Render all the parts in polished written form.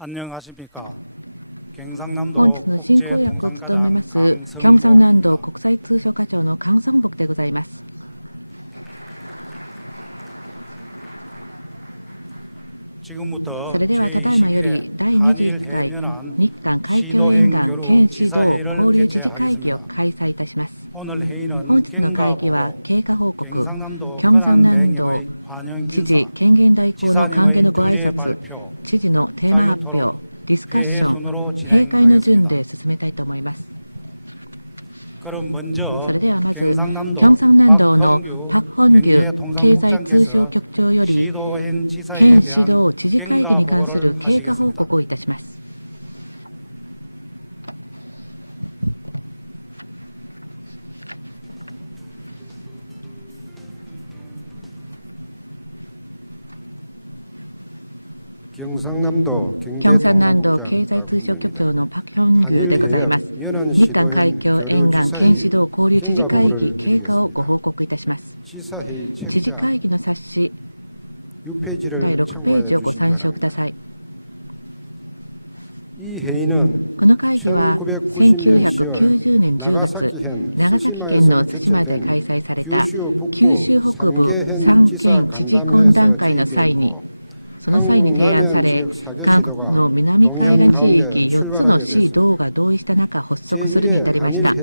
本日の進行役を務めます京山南道国際通商課長のカン・ソンボクでございます。それではただいまより第21回日韓海峡沿岸県指導交流知事会議を開催いたします。本日の会議は経過報告、京山南道知事権限代行の歓迎のご挨拶、知事のテーマ発表、ディスカッション、閉会の順で進めたいと思います。それではまず、京山南道のパク・ホンギュ経済通商局長より、県指導知事会議に関する経過報告をいたします。京山南道経済通商局長のパク・ヒョンギュでございます。日韓海峡沿岸県指導交流知事会議経過をご報告いたします。知事会議の冊子第6ページをご参照ください。この会議は1990年10月、長崎県の対馬で開催された九州北部3県知事懇談会の際に提案され、韓国の南海岸地域4つの市道が同意した中発足するに至りました。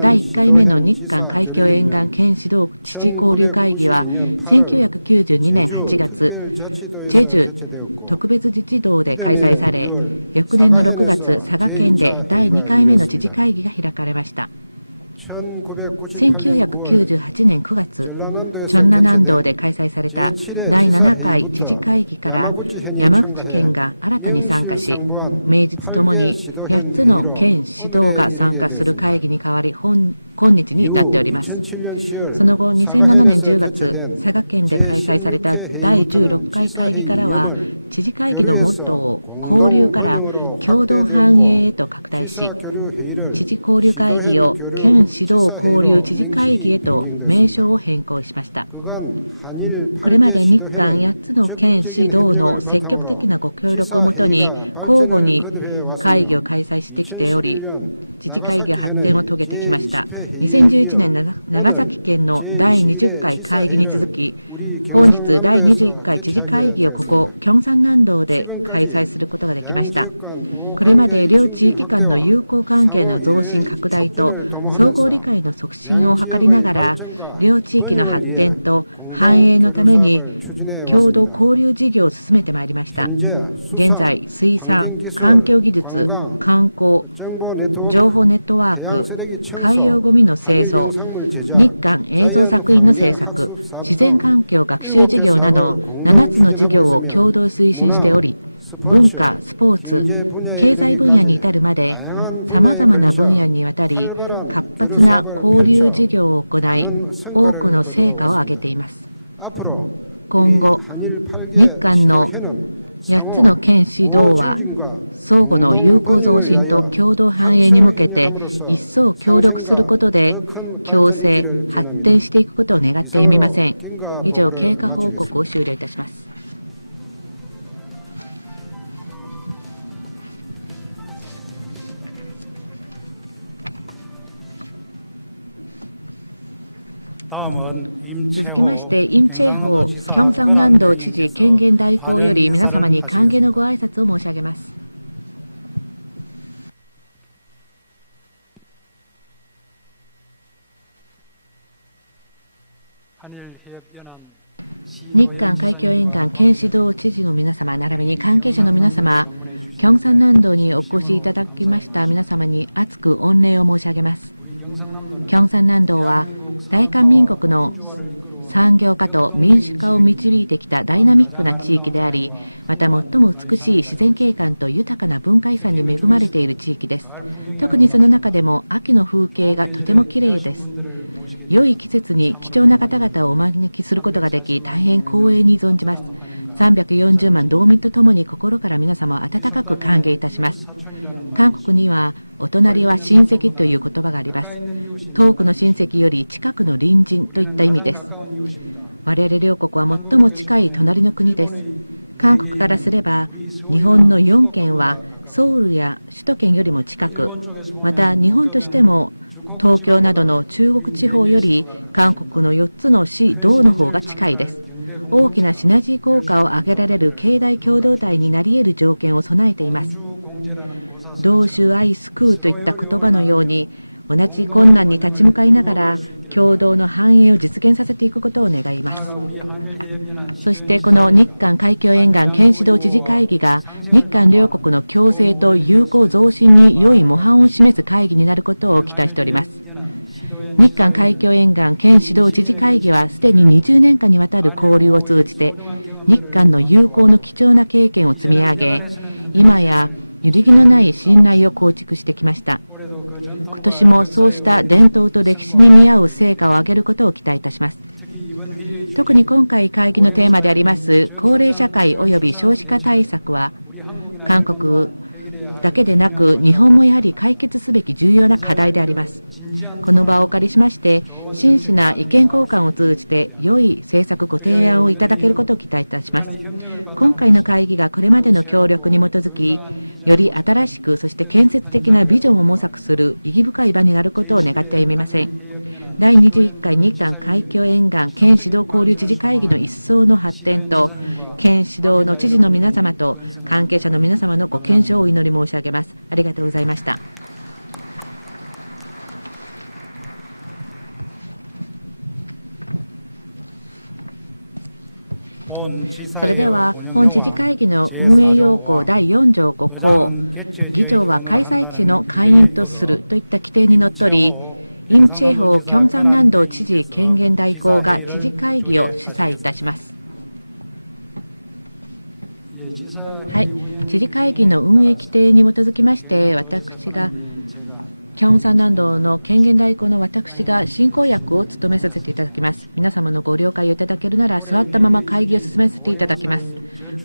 第1回目の日韓海峡沿岸県指導知事交流会議は1992年8月、チェジュ特別自治道で開催され、翌年の6月、佐賀県で第2回目の知事会議が開かれました。1998年9月、チョンナ南道で開催された第7回知事会議から山口県が新たに参加し、名実ともに8つの県指導が参加する会議に代わり今日に至っております。その後、2007年10月、佐賀県で開催された第16回会議からは、知事会議のモットーを交流から共同繁栄へと拡大し、知事交流会議を県指導交流知事会議へと名称を変更しました。これまで日韓8つの県指導の積極的なご協力をもとに交互に会議を開催してきており、知事会議は発展を遂げてきました。2011年長崎県の第20回会議に続き、本日第21回知事会議をここ京山南道で開催することができました。これまで両地域間の友好関係の増進拡大と相互理解の促進を図りながら、両地域の発展と繁栄のために共同交流事業を進めてまいりました。現在、水産、環境技術、観光、情報ネットワーク、海洋ごみの清掃、日韓映像作品の制作、自然環境学習事業など7つの事業を共同推進しており、文化、スポーツ、経済分野に至るまでさまざまな分野にわたり活発な交流事業を行い、多くの成果を上げています。今後、日韓の8つの県指導は相互の友好増進と共同繁栄に向けて一層協力することで共生発展していくことを願っていません。以上、経過報告を終了いたします。続きまして、イム・チェホー京山南道知事権限代行より皆様に歓迎のご挨拶を申し上げます。日韓海峡沿岸県指導知事の皆様並びに関係者の皆様、京山南道にお越しいただきました皆様に厚く御礼を申し上げます。京山南道は大韓民国の産業化と民主化を導いてきたダイナミックな地域であり、また最も美しい自然景観と豊かな文化遺産に恵まれている地域です。特にその中でも秋の風景がとても綺麗です。良い季節に貴重な方々をお招きすることができ、大変光栄に存じます。340万道民とともに心から皆様を温かく歓迎いたします。韓国にはお隣は親戚という言葉があります。遠くの親戚より近くの隣人といった意味です。我々両国は最も近い隣の国です。韓国からすれば日本の4県はソウルや首都圏よりも近く、また日本としても東京などの中国地方より韓国の4つの市道の方が近いです。大きなシナジー効果を上げられる経済共同体になり得る条件を備えています。同種愛救うといった言葉のように、同じ困難に立ち向かいながら共同の繁栄を実現させていくことを願います。そしてこの日韓海峡沿岸県指導知事会議が日韓両国の共生と友好増進に良い模範を示す会議になることを期待しております。日韓海峡沿岸県指導知事会議はすでに20年間にわたる交流を通じて日韓の友好の貴重な経験を積み上げ、今や揺るぎのない信頼を構築してきました。今年もそうした伝統と歴史に見合う成果を上げることを期待いたします。特に今回会議のテーマであります高齢社会及び少子化対策は、韓国だけでなく日本もやはり解決すべき重要な課題であります。この場をお借りしまして真摯な意見交換を通じて良い政策ご提案をいただけることを期待いたします。今回の会議がこれまでの協力に基づき、より新しくそして建設的なビジョンを模索する意義深い場になることを願って歩みません。第21回日韓海峡沿岸県指導交流知事会議の一層の発展と、県指導の知事の皆様と関係者の皆様のご健勝をお祈り申し上げます。ありがとうございました。それでは本知事会議の運営要項第4条5項、議長は開催地の会員とするといった規定にのっとり、イム・チェホキョンサン南道知事権限代行が知事会議を主催いたします。はい、知事会議の運営規定に基づきまして、私がキョンサン南道の権限代行の私が進行役を務めさせていただきます。皆様のご了解をいただけるなら座ったまま会議を進めさせていただきます。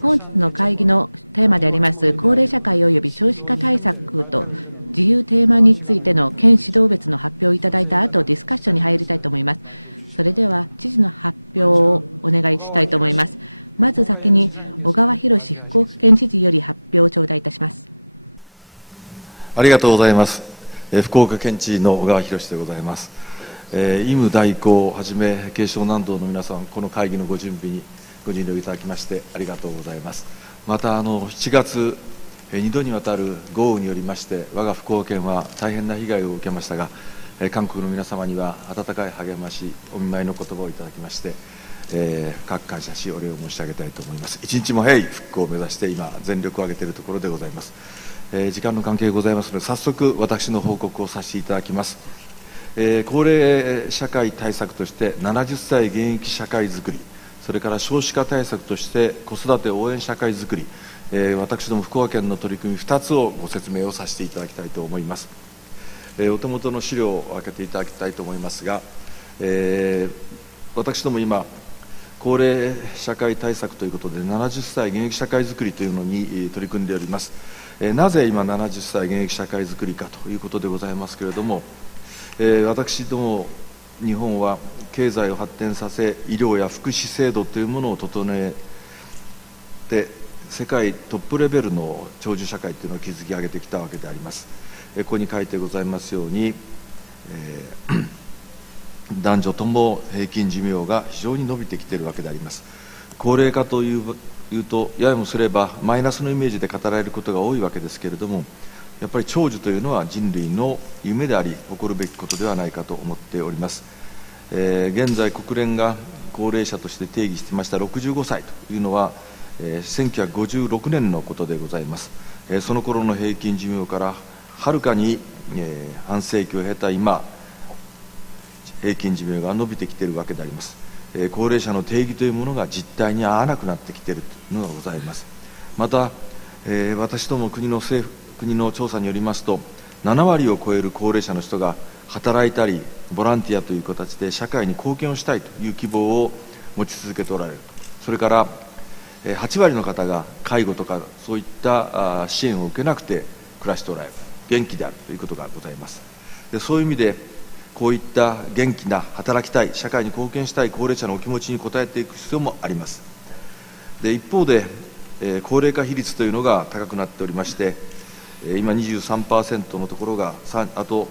本日の会議のテーマであります高齢社会及び少子化対策と自由テーマについての県指導別の発表をいただいた後、ディスカッションに入りたいと思います。それでは知事の発表をお願いしたいと思います。まず先に小川博史福岡県知事より発表を頂戴いたします。ありがとうございます。福岡県知事の小川博史でございます。医務代行をはじめ慶尚南道の皆さん、この会議のご準備にご尽力いただきましてありがとうございます。また7月2度にわたる豪雨によりまして我が福岡県は大変な被害を受けましたが、韓国の皆様には温かい励ましお見舞いの言葉をいただきまして、深く感謝しお礼を申し上げたいと思います。一日も早い復興を目指して今全力を挙げているところでございます。時間の関係ございますので早速私の報告をさせていただきます。高齢社会対策として70歳現役社会づくり、それから少子化対策として子育て応援社会づくり、私ども福岡県の取り組み2つをご説明をさせていただきたいと思います。お手元の資料を開けていただきたいと思いますが、私ども今高齢社会対策ということで70歳現役社会づくりというのに取り組んでおります。なぜ今70歳現役社会づくりかということでございますけれども、私ども日本は経済を発展させ医療や福祉制度というものを整えて世界トップレベルの長寿社会というのを築き上げてきたわけであります。ここに書いてございますように、男女とも平均寿命が非常に伸びてきているわけであります。高齢化というとややもすればマイナスのイメージで語られることが多いわけですけれども、やっぱり長寿というのは人類の夢であり誇るべきことではないかと思っております。現在国連が高齢者として定義していました65歳というのは1956年のことでございます。その頃の平均寿命からはるかに半世紀を経た今平均寿命が伸びてきているわけであります。高齢者の定義というものが実態に合わなくなってきているというのがございます。また、私ども国の調査によりますと7割を超える高齢者の人が働いたりボランティアという形で社会に貢献をしたいという希望を持ち続けておられる。それから8割の方が介護とかそういった支援を受けなくて暮らしておられる、元気であるということがございます。でそういう意味でこういった元気な働きたい社会に貢献したい高齢者のお気持ちに応えていく必要もあります。で一方で高齢化比率というのが高くなっておりまして、今 23% のところがあと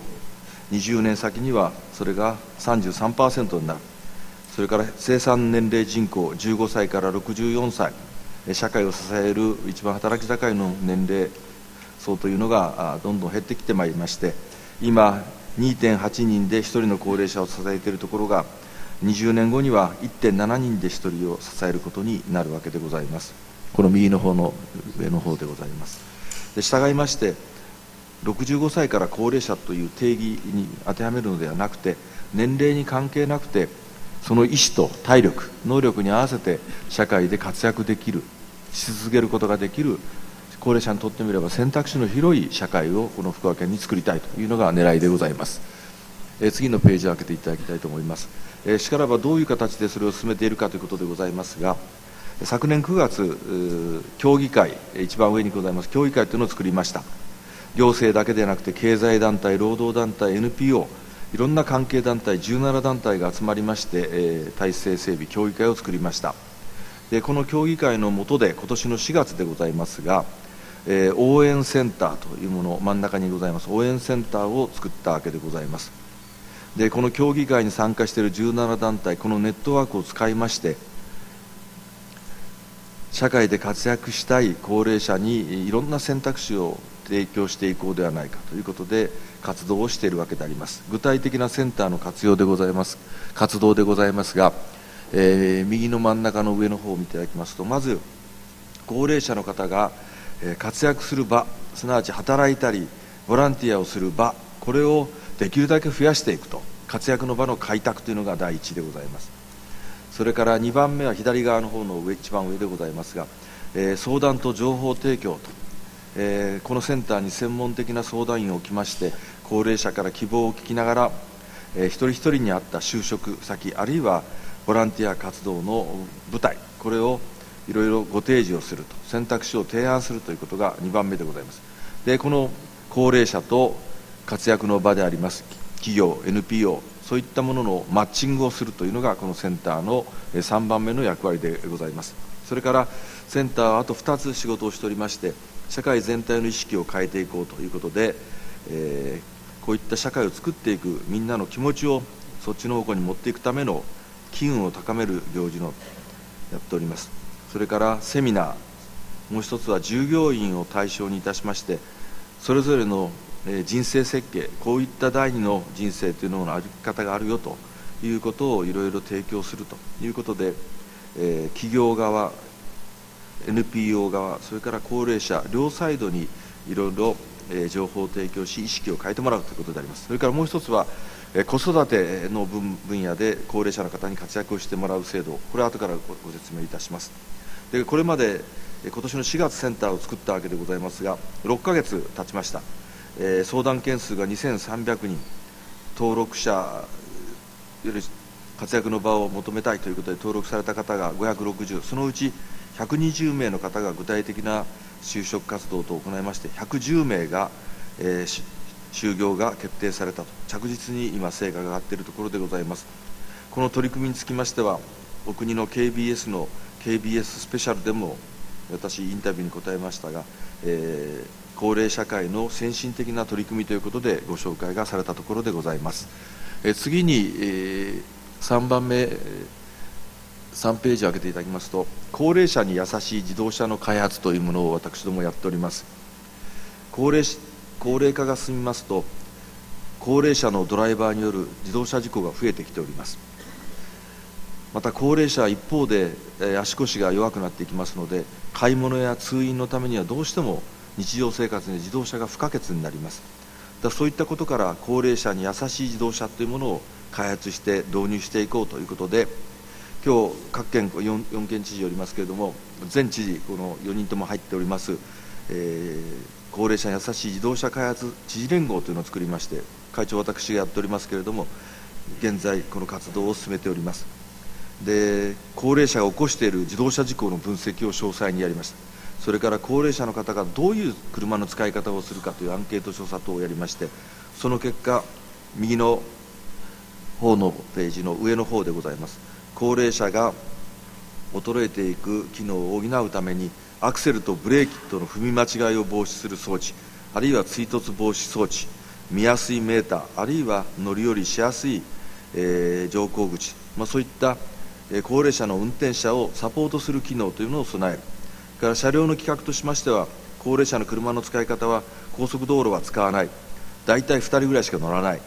20年先にはそれが 33% になる。それから生産年齢人口15歳から64歳、社会を支える一番働き盛りの年齢層というのがどんどん減ってきてまいりまして、今 2.8 人で1人の高齢者を支えているところが、20年後には 1.7 人で1人を支えることになるわけでございます。この右の方の上の方でございます。で、従いまして65歳から高齢者という定義に当てはめるのではなくて、年齢に関係なくてその意思と体力能力に合わせて社会で活躍できる、し続けることができる、高齢者にとってみれば選択肢の広い社会をこの福岡県に作りたいというのが狙いでございます。次のページを開けていただきたいと思います。しからばどういう形でそれを進めているかということでございますが、昨年9月協議会、一番上にございます協議会というのを作りました。行政だけでなくて経済団体、労働団体、NPO、いろんな関係団体17団体が集まりまして、体制整備協議会を作りました。で、この協議会の下で今年の4月でございますが、応援センターというもの、真ん中にございます応援センターを作ったわけでございます。で、この協議会に参加している17団体、このネットワークを使いまして、社会で活躍したい高齢者にいろんな選択肢を提供していこうではないかということで活動をしているわけであります。具体的なセンターの活動でございますが、右の真ん中の上の方を見ていただきますと、まず高齢者の方が活躍する場、すなわち働いたりボランティアをする場、これをできるだけ増やしていくと、活躍の場の開拓というのが第一でございます。それから2番目は左側の方の一番上でございますが、相談と情報提供と、このセンターに専門的な相談員を置きまして、高齢者から希望を聞きながら、一人一人に合った就職先、あるいはボランティア活動の舞台、これをいろいろご提示をすると、選択肢を提案するということが2番目でございます。で、この高齢者と活躍の場であります企業、NPO、そういったもののマッチングをするというのがこのセンターの3番目の役割でございます。それからセンターはあと2つ仕事をしておりまして、社会全体の意識を変えていこうということで、こういった社会を作っていくみんなの気持ちをそっちの方向に持っていくための機運を高める行事のやっております。それからセミナー、もう一つは従業員を対象にいたしまして、それぞれの人生設計、こういった第二の人生というののあり方があるよということをいろいろ提供するということで、企業側、NPO 側、それから高齢者両サイドにいろいろ情報を提供し意識を変えてもらうということであります。それからもう一つは子育ての分野で高齢者の方に活躍をしてもらう制度、これは後からご説明いたします。で、これまで今年の4月センターを作ったわけでございますが、6ヶ月経ちました。相談件数が2300人、登録者より活躍の場を求めたいということで登録された方が560、そのうち120名の方が具体的な就職活動と行いまして、110名が、就業が決定されたと、着実に今成果が上がっているところでございます。この取り組みにつきましては、お国の KBS の KBS スペシャルでも私インタビューに答えましたが、高齢社会の先進的な取り組みということでご紹介がされたところでございます。次に、3番目、3ページを開けていただきますと、高齢者に優しい自動車の開発というものを私どもやっております。高齢化が進みますと、高齢者のドライバーによる自動車事故が増えてきております。また高齢者は一方で足腰が弱くなっていきますので、買い物や通院のためにはどうしても日常生活に自動車が不可欠になります。そういったことから高齢者に優しい自動車というものを開発して導入していこうということで、今日各県 4県知事おりますけれども、全知事この4人とも入っております、高齢者に優しい自動車開発知事連合というのを作りまして、会長私がやっておりますけれども、現在この活動を進めております。で、高齢者が起こしている自動車事故の分析を詳細にやりました。それから高齢者の方がどういう車の使い方をするかというアンケート調査等をやりまして、その結果、右の方のページの上の方でございます。高齢者が衰えていく機能を補うためにアクセルとブレーキとの踏み間違いを防止する装置、あるいは追突防止装置、見やすいメーター、あるいは乗り降りしやすい、乗降口、そういった高齢者の運転者をサポートする機能というのを備える。から車両の規格としましては、高齢者の車の使い方は高速道路は使わない、大体2人ぐらいしか乗らない、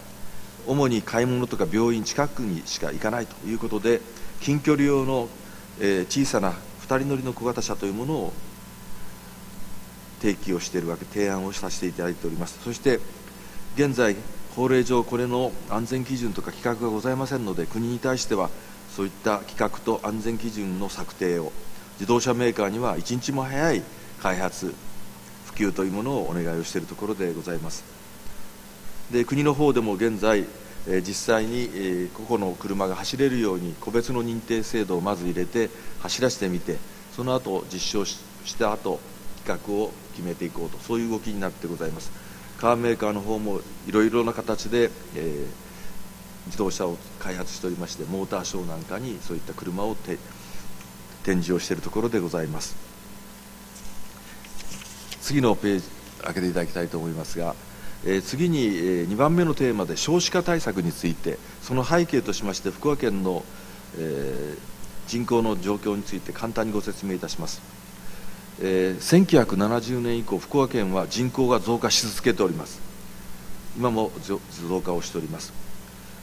主に買い物とか病院近くにしか行かないということで、近距離用の、小さな2人乗りの小型車というものを提案をさせていただいております。そして現在法令上これの安全基準とか規格がございませんので、国に対してはそういった規格と安全基準の策定を、自動車メーカーには一日も早い開発普及というものをお願いをしているところでございます。で、国の方でも現在実際に個々の車が走れるように個別の認定制度をまず入れて走らせてみて、その後実証した後規格を決めていこうと、そういう動きになってございます。カーメーカーの方もいろいろな形で、自動車を開発しておりまして、モーターショーなんかにそういった車を展示をしているところでございます。次のページ開けていただきたいと思いますが、次に2番目のテーマで少子化対策について、その背景としまして福岡県の人口の状況について簡単にご説明いたします。1970年以降、福岡県は人口が増加し続けております。今も増加をしております。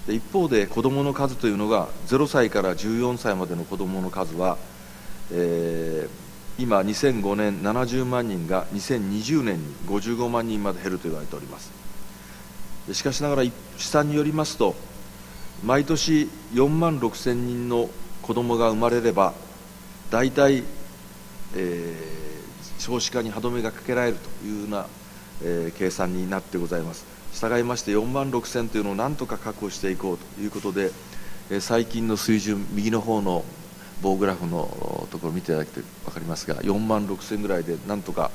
で、一方で子どもの数というのが0歳から14歳までの子どもの数は、今2005年70万人が2020年に55万人まで減ると言われております。でしかしながら試算によりますと、毎年4万6千人の子どもが生まれれば大体、少子化に歯止めがかけられるというような、計算になってございます。したがいまして4万6千というのを何とか確保していこうということで、最近の水準、右の方の棒グラフのところを見ていただくと分かりますが、4万6千ぐらいでなんとか、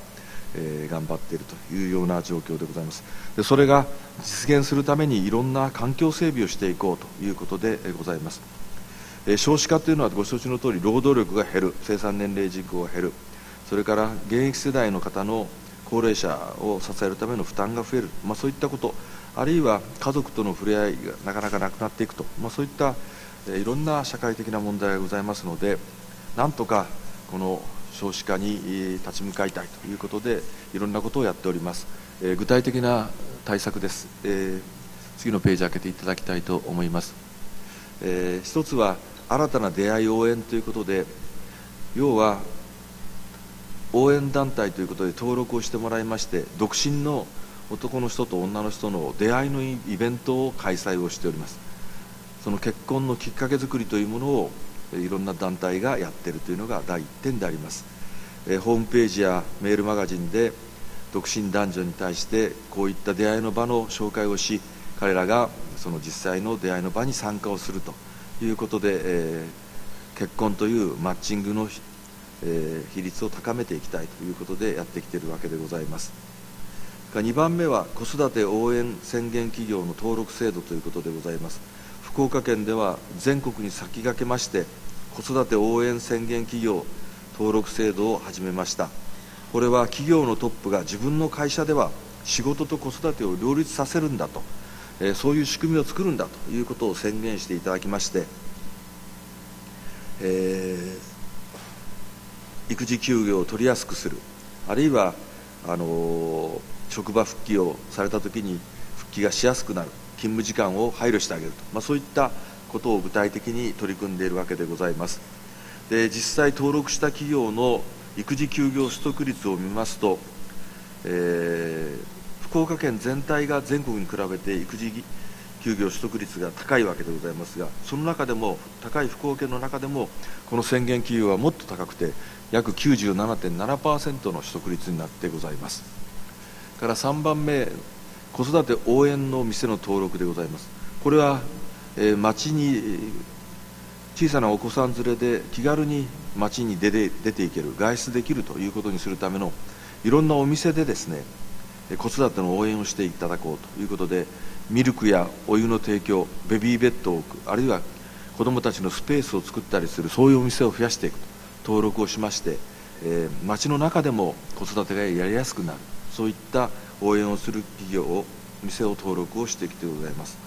頑張っているというような状況でございます。で、それが実現するためにいろんな環境整備をしていこうということでございます。少子化というのはご承知のとおり、労働力が減る、生産年齢人口が減る、それから現役世代の方の高齢者を支えるための負担が増える、そういったこと、あるいは家族との触れ合いがなかなかなくなっていくと、そういったいろんな社会的な問題がございますので、なんとかこの少子化に立ち向かいたいということで、いろんなことをやっております。具体的な対策です。次のページ開けていただきたいと思います。一つは新たな出会い応援ということで、要は応援団体ということで登録をしてもらいまして、独身の男の人と女の人の出会いのイベントを開催をしております。その結婚のきっかけ作りというものをいろんな団体がやっているというのが第一点であります。ホームページやメールマガジンで独身男女に対してこういった出会いの場の紹介をし、彼らがその実際の出会いの場に参加をするということで、結婚というマッチングの比率を高めていきたいということでやってきているわけでございます。2番目は子育て応援宣言企業の登録制度ということでございます。福岡県では全国に先駆けまして子育て応援宣言企業登録制度を始めました。これは企業のトップが自分の会社では仕事と子育てを両立させるんだと、そういう仕組みを作るんだということを宣言していただきまして、育児休業を取りやすくする、あるいは職場復帰をされたときに復帰がしやすくなる、勤務時間を配慮してあげると、そういったことを具体的に取り組んでいるわけでございます。で、実際登録した企業の育児休業取得率を見ますと、福岡県全体が全国に比べて育児休業取得率が高いわけでございますが、その中でも高い福岡県の中でもこの宣言企業はもっと高くて約 97.7% の取得率になってございます。から3番目、子育て応援の店の登録でございます。これは、町に小さなお子さん連れで気軽に町に出ていける、外出できるということにするためのいろんなお店でですね、子育ての応援をしていただこうということで、ミルクやお湯の提供、ベビーベッドを置く、あるいは子どもたちのスペースを作ったりする、そういうお店を増やしていくと登録をしまして、町の中でも子育てがやりやすくなる、そういった応援をする企業を店を登録をしてきてございます。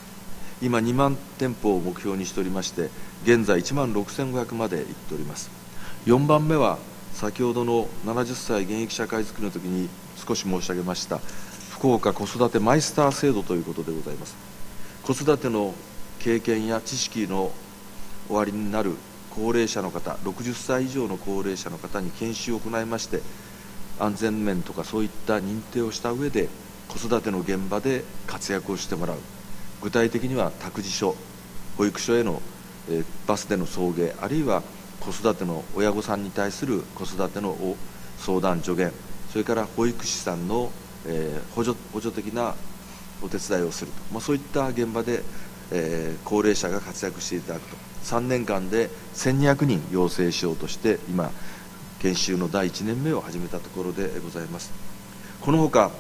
今2万店舗を目標にしておりまして、現在1万6500までいっております。4番目は先ほどの70歳現役社会づくりの時に少し申し上げました福岡子育てマイスター制度ということでございます。子育ての経験や知識のおありになる高齢者の方、60歳以上の高齢者の方に研修を行いまして、安全面とかそういった認定をした上で子育ての現場で活躍をしてもらう。具体的には託児所、保育所へのバスでの送迎、あるいは子育ての親御さんに対する子育ての相談助言、それから保育士さんの補助的なお手伝いをすると、そういった現場で高齢者が活躍していただくと、3年間で1200人養成しようとして今研修の第1年目を始めたところでございます。このほか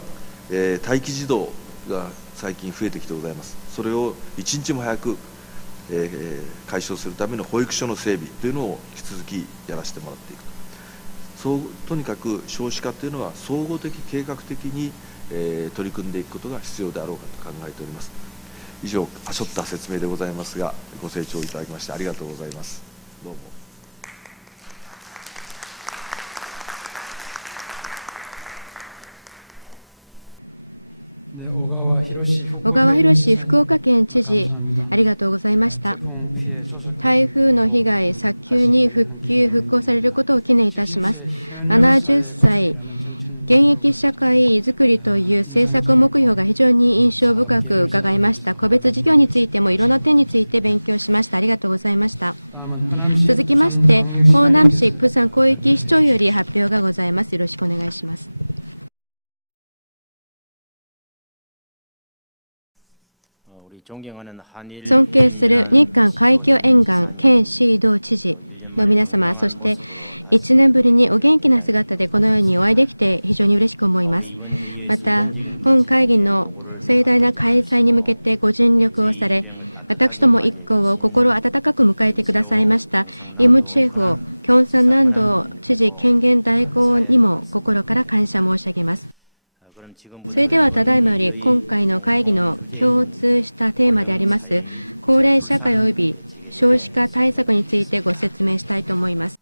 待機児童が最近増えてきてございます。それを一日も早く解消するための保育所の整備というのを引き続きやらせてもらっていくとにかく少子化というのは総合的計画的に取り組んでいくことが必要であろうかと考えております。以上、はしょった説明でございますが、ご清聴いただきましてありがとうございます。どうも。小川博史福岡県知事、ありがとうございました。台風の被害、早急に復興されることを記念いたします。70歳現役社会づくりという政策目標が非常に印象深く伺いました。個別事業についてもいろんな点について勉強しました。ありがとうございました。続きまして、ホーナム市プサン広域市長より発表がございます。よろしくお願いします。尊敬する日韓海峡沿岸県市道知事の皆様、そして1年ぶりにお元気な姿でこのようにお会いできて非常に嬉しく思います。また本会議の盛大な開催に向けてご尽力をされ、私ども一行を心温かく迎えてくださいましたイム・チェホキョンサン南道知事権限代行にも心から感謝申し上げます。それではただいまより今回の会議の共通したテーマであります高齢社会及び少子化対策についてご説明したいと思います。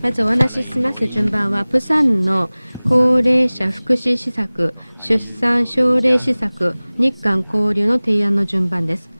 まずお話しします順番は、プサンの高齢者福祉施策、出産奨励施策、日韓交流の提案の順番です。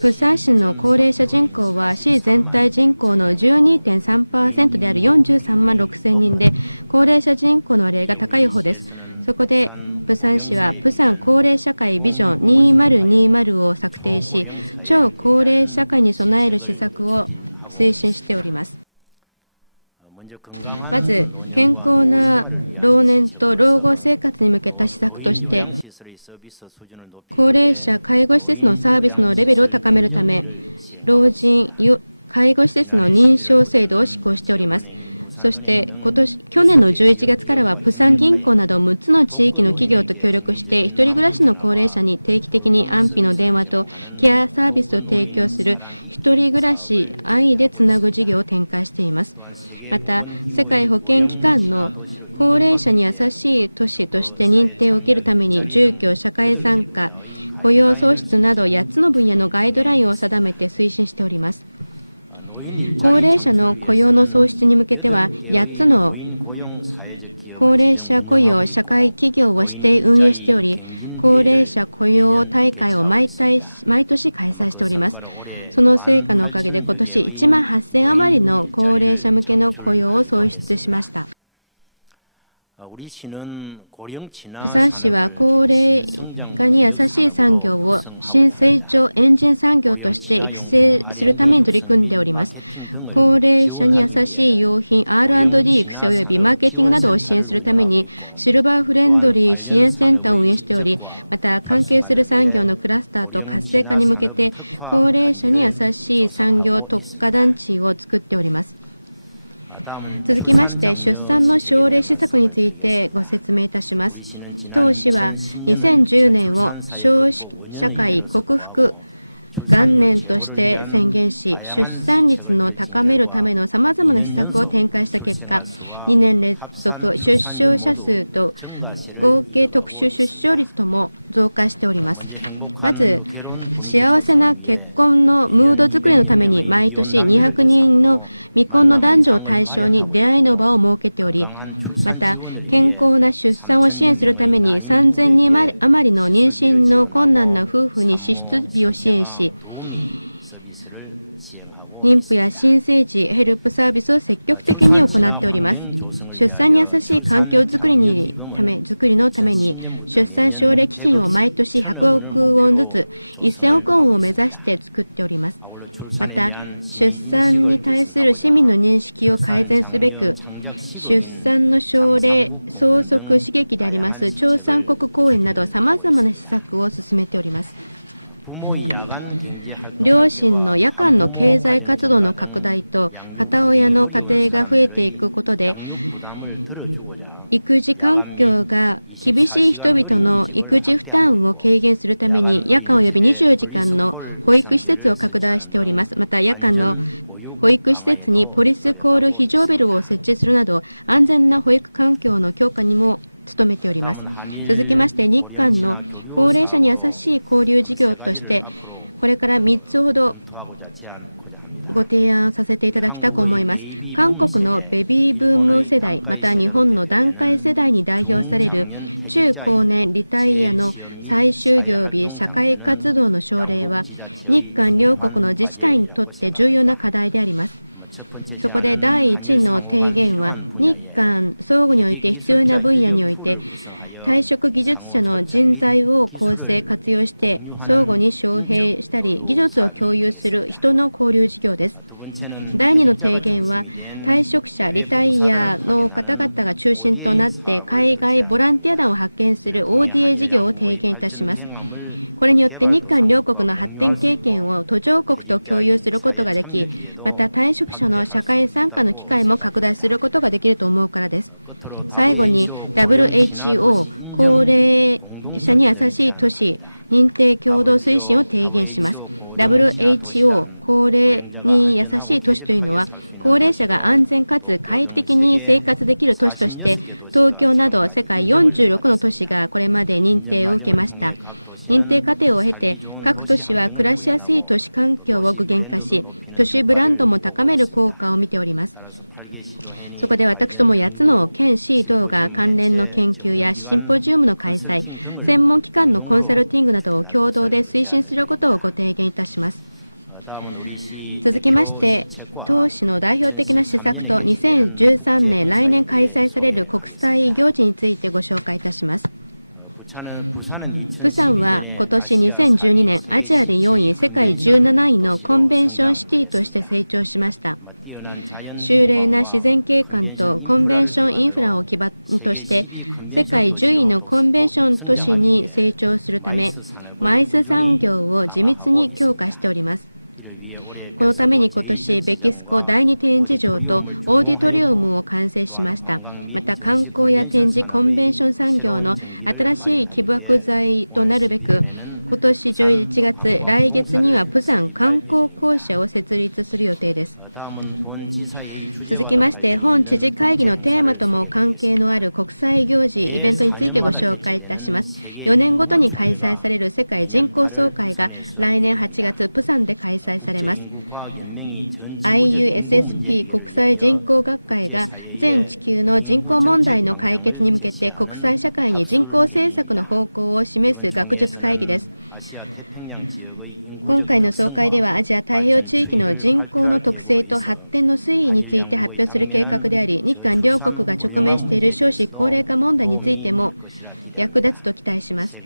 プサン市の高齢者人口は市全体人口の 12.3% である43万6000人で、高齢者人口の割合が高い方です。そこでプサン市はプサン高齢社会ビジョン2020を策定し、超高齢社会に備える施策を推進しております。まず健康な老年と老後生活に向けた施策として、高齢者介護施設のサービスのレベルを高めるため、老人介護施設の認証制度を施行しております。そして去年の11月からはプサン銀行など6つの地域の企業と協力して、一人暮らしの高齢者に定期的に安否の電話とケアサービスを提供する一人暮らし愛でつなぐ事業を展開しています。また世界保健機関の高齢者に優しい都市として認定を受けるために、住居、社会参加、雇用創出など8つの分野のガイドラインを定めて推進しております。高齢者の雇用の創出に向けては、8つの高齢者雇用社会企業を指定運営しており、高齢者雇用大会を毎年開催しております。その成果のおかげで今年1万8000余りの高齢者向けの雇用を創出しました。プサン市は高齢化に優しい産業を新成長エンジン産業として育成するために取り組んでおります。高齢者に優しい用品 R&D 育成及びマーケティングなどを支援するためにシルバーフレンドリー支援センターを運営しており、また関係する産業のクラスターと活性化に向けて高齢者に優しい産業特化団地を作っております。続きまして、出産の奨励施策についてご説明いたします。当市は2010年を少子社会克服元年として宣言し、出産率の高めるためのさまざまな施策を展開した結果、2年連続出生者数と合計特殊出生率とも増加しております。まず、幸せな結婚のムード作りのために毎年200人の未婚の男女を対象に出会いの場を設けており、また健康な出産を支援するために3000人余りの妊娠の困難な夫婦に支出日を支援し、妊婦や新生児ヘルプサービスを積極的に行っております。出産に優しい環境づくりのために出産奨励基金を毎年100億ウォンずつ1000億ウォンを目指して作っております。また出産に対する市民の認識を改善すべく、出産の奨励相続刺激であります朝産国公園などさまざまな施策を進めております。両親の夜間の経済活動の拡大と片親の家庭が増えていくことで、育児環境が厳しい人々の育児負担を軽減するために夜間および24時間の保育施設を拡大しております。また夜間の保育施設にポリスコール非常ベルを設置するなど安全な保育環境の強化にも努めております。続きまして、日韓の高齢者に優しい交流事業としてこれから3つほどご提案させていただきたく思います。韓国のベビーブーム世代、また日本の団塊世代に代表される中高年リタイアの再就業日社会活動の奨励は日韓両国の自治体にとって重要な課題であります。そこで第1の提言は、日韓相互において必要な分野において退職技術者の人材を構成活用して相互に招聘したり技術を共有する人の交流事業です。第2の提言は、退職者リタイアの方々が中心となって海外ボランティア団を派遣する ODA 事業を提言いたします。これによって日韓両国の発展経験を途上国と共有することができ、また退職者の社会参加の機会も拡大することができると思うからです。最後に WHO 高齢者に優しい都市認定共同推進を提言します。 WHO 高齢に優しい都市というのは、高齢者が安全かつ快適に生活できる都市として東京など世界46の都市がこれまで認定を受けました。認定過程を経て各都市は暮らしやすい都市環境を具現化し、都市ブランドも高める効果を見ております。そこで私ども8つの県市道が関連の研究やシンポジウムの開催、専門機関のコンサルティングなどを共同で推進することをご提言いたします。続きまして、当市の代表的な施策と2013年来年開催される国際行事についてご紹介いたします。プサンは今年2012年アジアで4位、世界17位のコンベンションシティとして成長しました。秀麗な自然景観とコンベンションインフラを基盤として世界10位のコンベンション都市に成長するため、マイス産業を地道に強化しております。このために今年ベキスコ第2展示場とオーディトリウムを完成しました。また観光や展示コンベンション産業の新しい起爆剤となるべく、今年11月、来月にはプサン観光公社を設立する予定です。続きまして、本知事会議のテーマとも関係のある国際行事、イベントについてご紹介いたします。4年ごとに開催される世界人口総会が来年8月、プサンで開催されます。IUSSP 国際人口学会が全地球の人口問題の解決に向けて国際社会に人口政策の方向を示す学術会議です。今回の総会ではアジア太平洋地域の人口の特性と発展の推移について発表する計画であり、日韓両国が直面している少子高齢化問題についても役立つと期待します。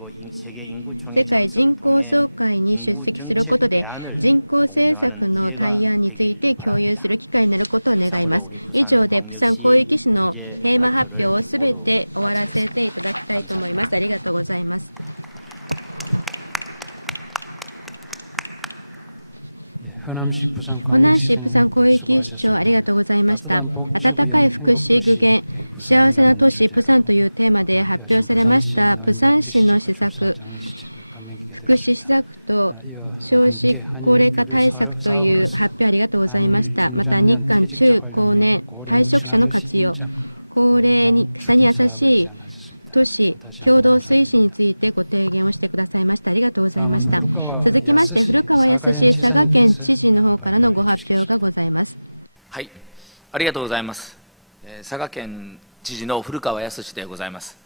世界人口総会に出席することで人口政策の対案について共有する機会になることを願います。以上でプサン広域市のテーマ発表をすべて終わらせていただきたいと思います。ありがとうございます。ホナン市プサン広域市長、ありがとうございました。温かい福祉具現幸せな都市プサンというテーマで発表されましたプサン市の施策、福祉施策と少子高齢化対策という発表ありがとうございました。また日韓中高年退職者の活用、高齢者に優しい都市共同推進についてご提言をしてくださいました。ありがとうございました。続きまして古川康佐賀県知事の方からのご発表がございます。はい、ありがとうございます。佐賀県知事の古川康でございます。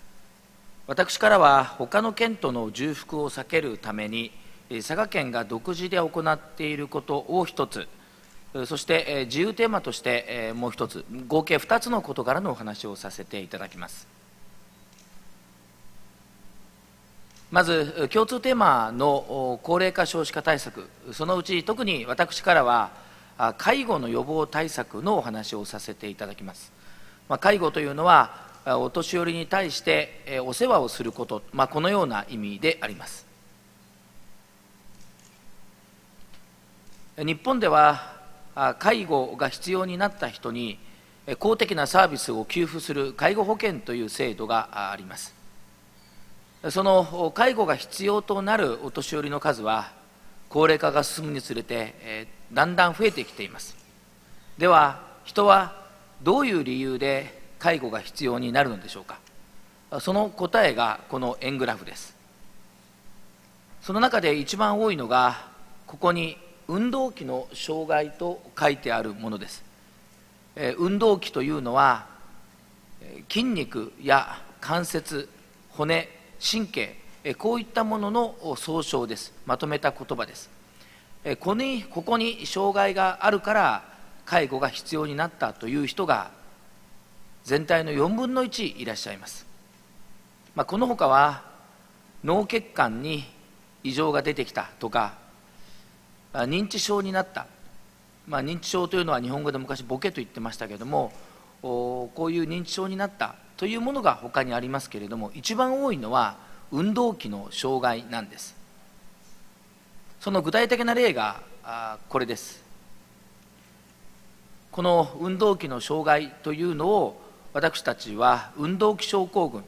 私からは他の県との重複を避けるために佐賀県が独自で行っていることを一つ、そして自由テーマとしてもう一つ、合計2つの事柄のお話をさせていただきます。まず共通テーマの高齢化少子化対策、そのうち特に私からは介護の予防対策のお話をさせていただきます。介護というのはお年寄りに対してお世話をすること、このような意味であります。日本では介護が必要になった人に公的なサービスを給付する介護保険という制度があります。その介護が必要となるお年寄りの数は高齢化が進むにつれてだんだん増えてきています。では人はどういう理由で介護が必要になるのでしょうか。その答えがこの円グラフです。その中で一番多いのがここに運動器の障害と書いてあるものです。運動器というのは筋肉や関節、骨、神経、こういったものの総称です。まとめた言葉です。ここに障害があるから介護が必要になったという人が全体の4分の1いらっしゃいます。このほかは脳血管に異常が出てきたとか認知症になった、認知症というのは日本語で昔ボケと言ってましたけれども、こういう認知症になったというものが他にありますけれども、一番多いのは運動器の障害なんです。その具体的な例がこれです。この運動器の障害というのを私たちは運動器症候群、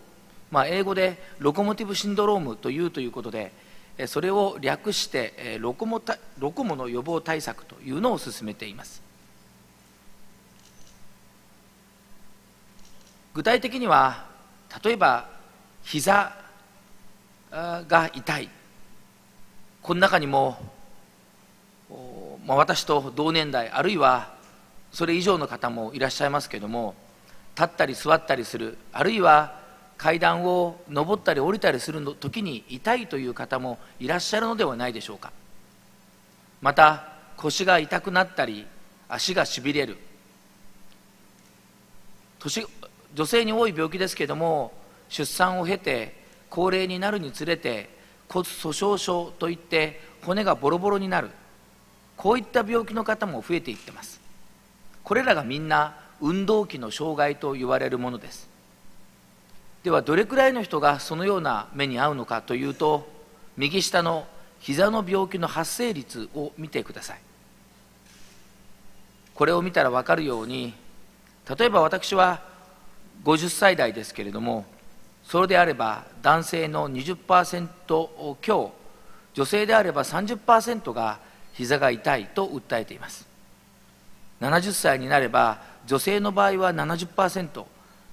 英語でロコモティブシンドロームということで、それを略してロコモの予防対策というのを進めています。具体的には例えば膝が痛い、この中にも、私と同年代あるいはそれ以上の方もいらっしゃいますけれども、立ったり座ったりする、あるいは階段を上ったり降りたりする時に痛いという方もいらっしゃるのではないでしょうか。また腰が痛くなったり足がしびれる、女性に多い病気ですけれども、出産を経て高齢になるにつれて骨粗しょう症といって骨がボロボロになる、こういった病気の方も増えていってます。これらがみんな運動器の障害と言われるものです。ではどれくらいの人がそのような目に遭うのかというと、右下の膝の病気の発生率を見てください。これを見たら分かるように、例えば私は50歳代ですけれども、それであれば男性の 20% 強、女性であれば 30% が膝が痛いと訴えています。70歳になれば女性の場合は 70%、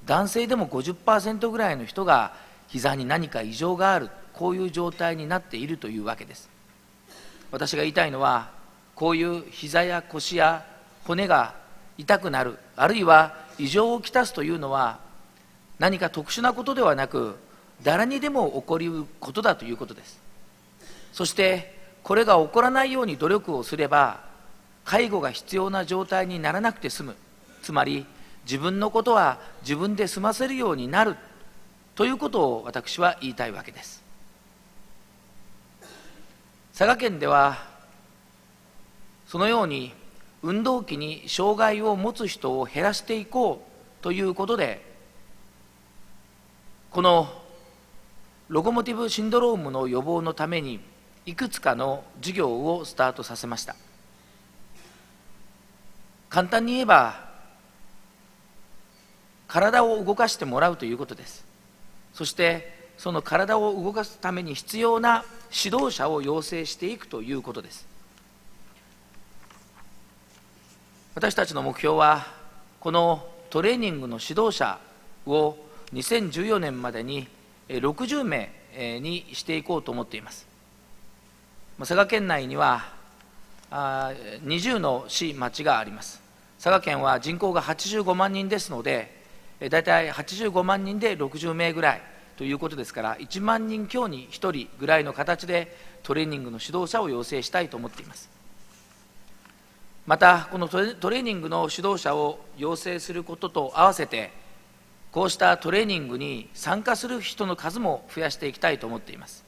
男性でも 50% ぐらいの人が膝に何か異常がある、こういう状態になっているというわけです。私が言いたいのは、こういう膝や腰や骨が痛くなる、あるいは異常をきたすというのは何か特殊なことではなく、誰にでも起こりうることだということです。そしてこれが起こらないように努力をすれば介護が必要な状態にならなくて済む、つまり自分のことは自分で済ませるようになるということを私は言いたいわけです。佐賀県ではそのように運動器に障害を持つ人を減らしていこうということで、このロコモティブシンドロームの予防のためにいくつかの授業をスタートさせました。簡単に言えば体を動かしてもらうということです。そしてその体を動かすために必要な指導者を養成していくということです。私たちの目標は、このトレーニングの指導者を2014年までに60名にしていこうと思っています。佐賀県内には20の市町があります。佐賀県は人口が85万人ですので、だいたい85万人で60名ぐらいということですから、1万人強に1人ぐらいの形でトレーニングの指導者を養成したいと思っています。また、このトレーニングの指導者を養成することと合わせて、こうしたトレーニングに参加する人の数も増やしていきたいと思っています。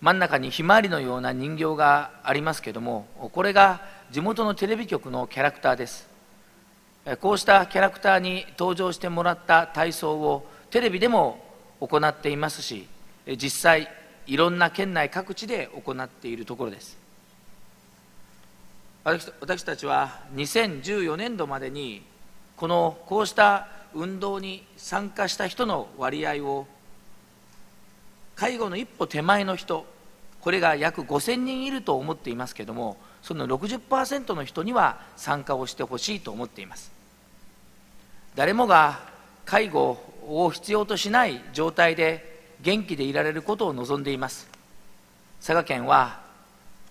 真ん中にひまわりのような人形がありますけれども、これが地元のテレビ局のキャラクターです。こうしたキャラクターに登場してもらった体操をテレビでも行っていますし、実際いろんな県内各地で行っているところです。私たちは2014年度までにこうした運動に参加した人の割合を、介護の一歩手前の人、これが約5000人いると思っていますけれども、その 60% の人には参加をしてほしいと思っています。誰もが介護を必要としない状態で元気でいられることを望んでいます。佐賀県は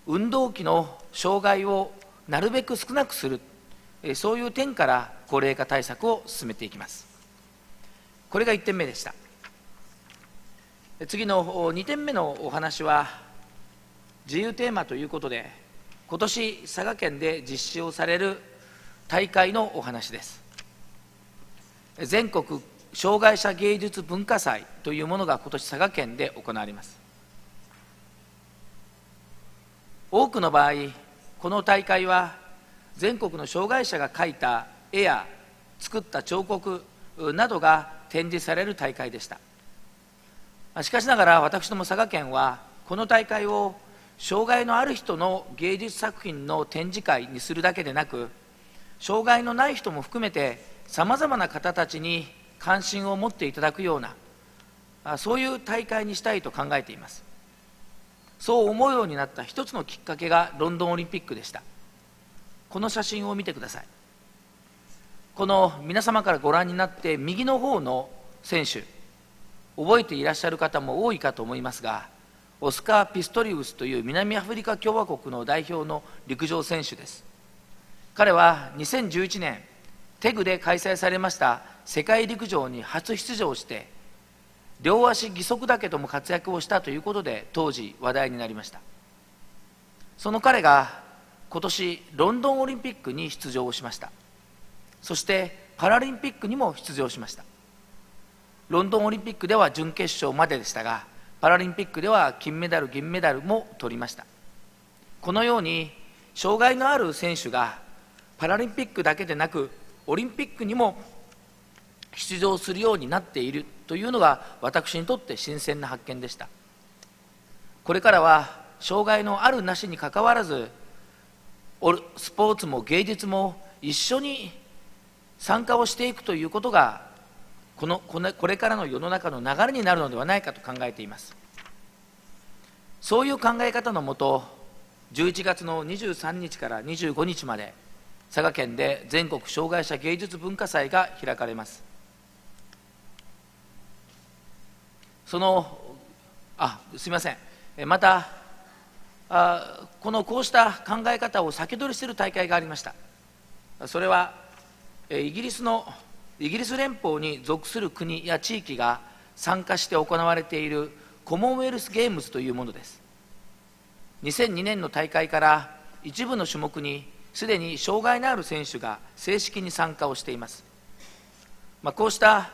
運動器の障害をなるべく少なくする、そういう点から高齢化対策を進めていきます。これが1点目でした。次の2点目のお話は、自由テーマということで、今年佐賀県で実施をされる大会のお話です。全国障害者芸術文化祭というものが今年佐賀県で行われます。多くの場合、この大会は全国の障害者が描いた絵や作った彫刻などが展示される大会でした。しかしながら、私ども佐賀県はこの大会を障害のある人の芸術作品の展示会にするだけでなく、障害のない人も含めてさまざまな方たちに関心を持っていただくような、そういう大会にしたいと考えています。そう思うようになった一つのきっかけがロンドンオリンピックでした。この写真を見てください。この皆様からご覧になって右の方の選手、覚えていらっしゃる方も多いかと思いますが、オスカー・ピストリウスという南アフリカ共和国の代表の陸上選手です。彼は2011年テグで開催されました世界陸上に初出場して、両足義足だけども活躍をしたということで当時話題になりました。その彼が今年ロンドンオリンピックに出場をしました。そしてパラリンピックにも出場しました。ロンドンオリンピックでは準決勝まででしたが、パラリンピックでは金メダル銀メダルも取りました。このように障害のある選手がパラリンピックだけでなくオリンピックにも出場するようになっているというのが私にとって新鮮な発見でした。これからは障害のあるなしにかかわらず、スポーツも芸術も一緒に参加をしていくということがこれからの世の中の流れになるのではないかと考えています。そういう考え方のもと、11月の23日から25日まで佐賀県で全国障害者芸術文化祭が開かれます。すみません。またこうした考え方を先取りする大会がありました。それはイギリス連邦に属する国や地域が参加して行われているコモンウェルスゲームズというものです。2002年の大会から一部の種目にすでに障害のある選手が正式に参加をしています。こうした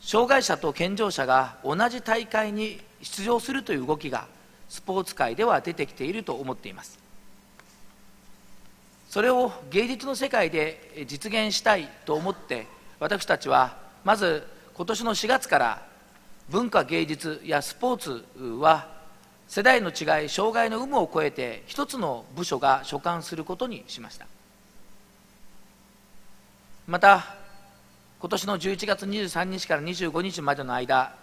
障害者と健常者が同じ大会に出場するという動きがスポーツ界では出てきていると思っています。それを芸術の世界で実現したいと思って、私たちはまず今年の4月から文化芸術やスポーツは世代の違い、障害の有無を超えて一つの部署が所管することにしました。また今年の11月23日から25日までの間、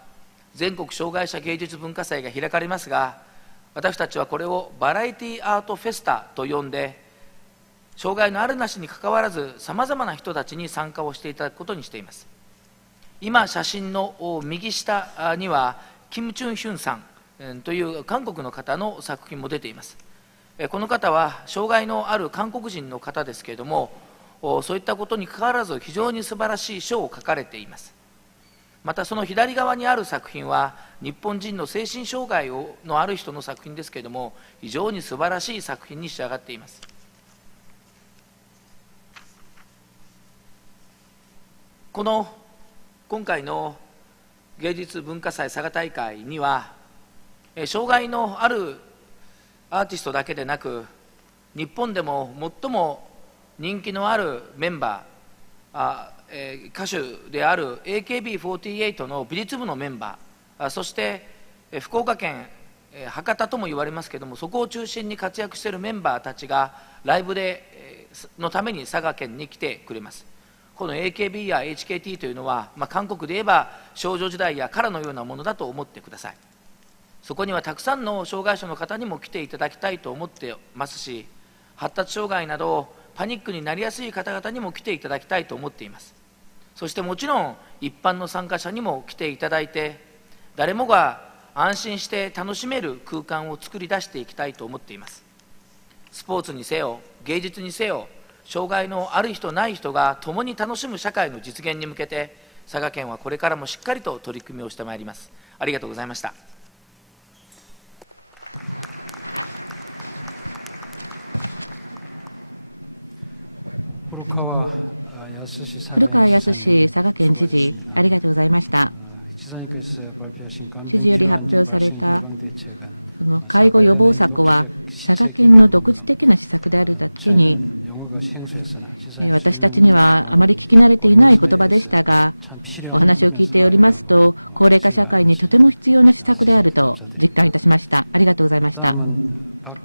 全国障害者芸術文化祭が開かれますが、私たちはこれをバラエティアートフェスタと呼んで、障害のあるなしにかかわらずさまざまな人たちに参加をしていただくことにしています。今写真の右下にはキム・チュンヒュンさんという韓国の方の作品も出ています。この方は障害のある韓国人の方ですけれども、そういったことにかかわらず非常に素晴らしい書を書かれています。またその左側にある作品は日本人の精神障害のある人の作品ですけれども、非常に素晴らしい作品に仕上がっています。今回の芸術文化祭佐賀大会には、障害のあるアーティストだけでなく、日本でも最も人気のあるメンバー、歌手である AKB48 の美術部のメンバー、そして福岡県博多とも言われますけれども、そこを中心に活躍しているメンバーたちがライブのために佐賀県に来てくれます。この AKB や HKT というのは、韓国で言えば少女時代やカラのようなものだと思ってください。そこにはたくさんの障害者の方にも来ていただきたいと思ってますし、発達障害などパニックになりやすい方々にも来ていただきたいと思っています。そしてもちろん一般の参加者にも来ていただいて、誰もが安心して楽しめる空間を作り出していきたいと思っています。スポーツにせよ芸術にせよ、障害のある人ない人が共に楽しむ社会の実現に向けて、佐賀県はこれからもしっかりと取り組みをしてまいります。ありがとうございました。古川康佐賀県知事、ありがとうございました。知事より発表されたその介護予防策は佐賀県の独自的な施策であるだけに、私たちにはあまり聞き慣れていない言葉でしたが、お話を聞いておりますと、高齢化社会にとても必要な施策であると実感いたしました。ありがとうございました。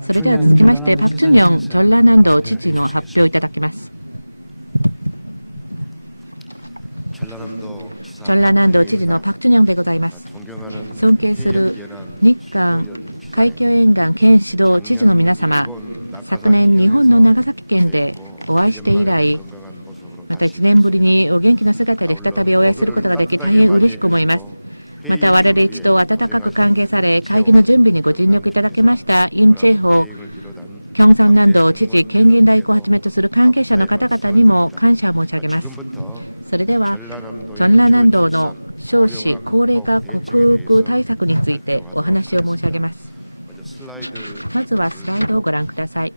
それでは続きまして、パク・チュンヨンチョンラ南道知事の発表いただきます。チョンラ南道知事のパク・チュンヨンでございます。尊敬する日韓海峡沿岸県指導知事の皆様、昨年日本の長崎県でお会いして以来、また1年ぶりにお元気な姿で再びお会いすることができ、大変嬉しく思います。また我々一同温かく歓迎され、会議の準備にご尽力いただきましたユン・チェホキョンサン南道知事権限代行をはじめとする関係者の方々にも感謝を申し上げます。それではチョンラ南道の少子高齢化克服対策についてお話を申し上げます。まずはスライドをご覧ください。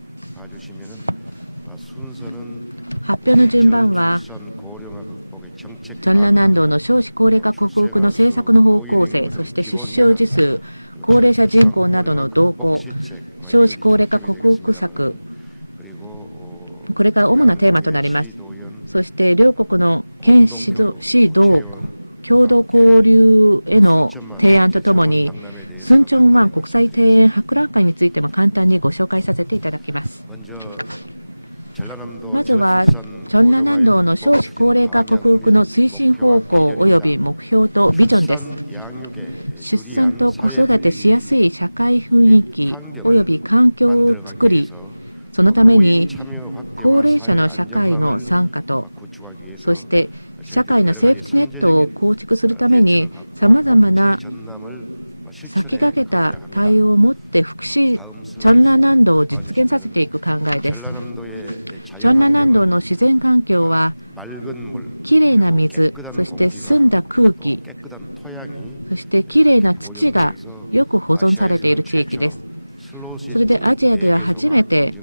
発表の順番は、チョンラ南道の少子高齢化克服の政策の方向性、そして出生児数、高齢者人口などの動向、少子高齢化克服策、これが主なテーマとなります。そして両国の県市道共同交流への提案とともに、スンチョンワン国際庭園博覧会についても簡単にご紹介させていただきます。まずはチョンラ南道の少子高齢化克服の推進方向及び目標とビジョンです。出産と子育てしやすい社会雰囲気及び環境を作り、そのために高齢者の社会の参加と、そして社会のセーフティネットを構築するために、さまざまな先駆けた対応をもって福祉チョンラ南道を実現させていく考えです。チョンラ南道の自然環境は、きれいな水、そして澄んだ空気、そしてきれいな土がよく保存されている地域です。それでアジアでは初めて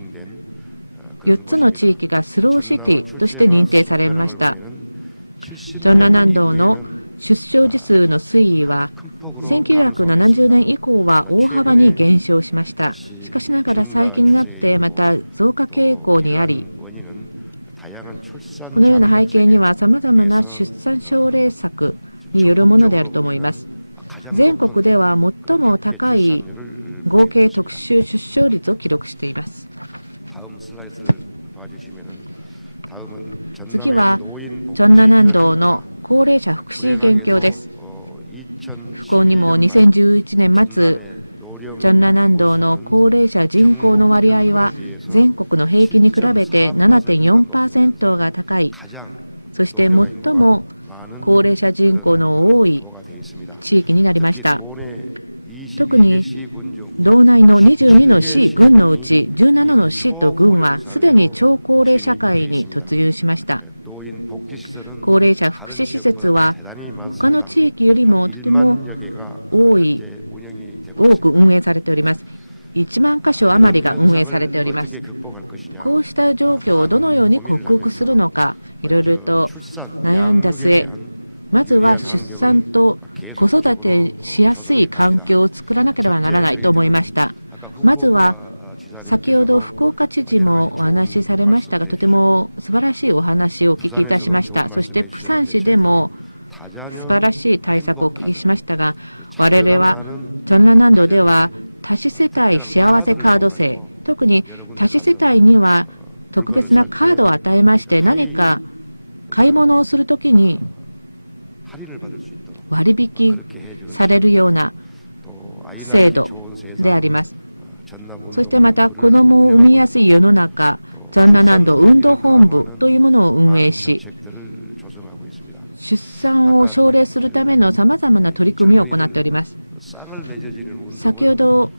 4つの地域がスローシティとして認定されました。チョンラ南道の出生児数の推移は1970年以降は大幅に減少しました。しかしながら最近になってまた増加傾向にあり、このような背景にはさまざまな出産奨励策によるものであると思います。全国では最も高い合計特殊出生率を記録しています。次はチョンラ南道の高齢者福祉現況です。福向にも2011年末、チョンラ南道の高齢者人口の割合は全国の平均に比べて 7.4% が高い、そして最も高齢者人口の多い地域になりました。特に道内の22の市、郡のうち17の市と郡はすでに超高齢社会に突入しました。高齢者福祉施設は他の地域よりもとても多く運営されております。1万箇所余りが運営されております。こうした状況をどのように克服するのか、いろいろと悩んだ末、まずは出産と子育てしやすい環境を作らなければならないと思いました。まずは先ほど福岡知事もお話しされましたが、とても素晴らしいお話をお聞きいたしました。そして釜山市でも素晴らしい対策をお聞きしましたが、我々はチョンラ南道では多子世帯幸せカード制、特に多子世帯には特別なカードを与えまして、何か買い物をするときに割引されるような制度であります。そしてまた子どもを産みやすい世の中、チョンラ南道運動本部というものを運営し、出産を奨励するためのさまざまな取り組みを行っております。先ほど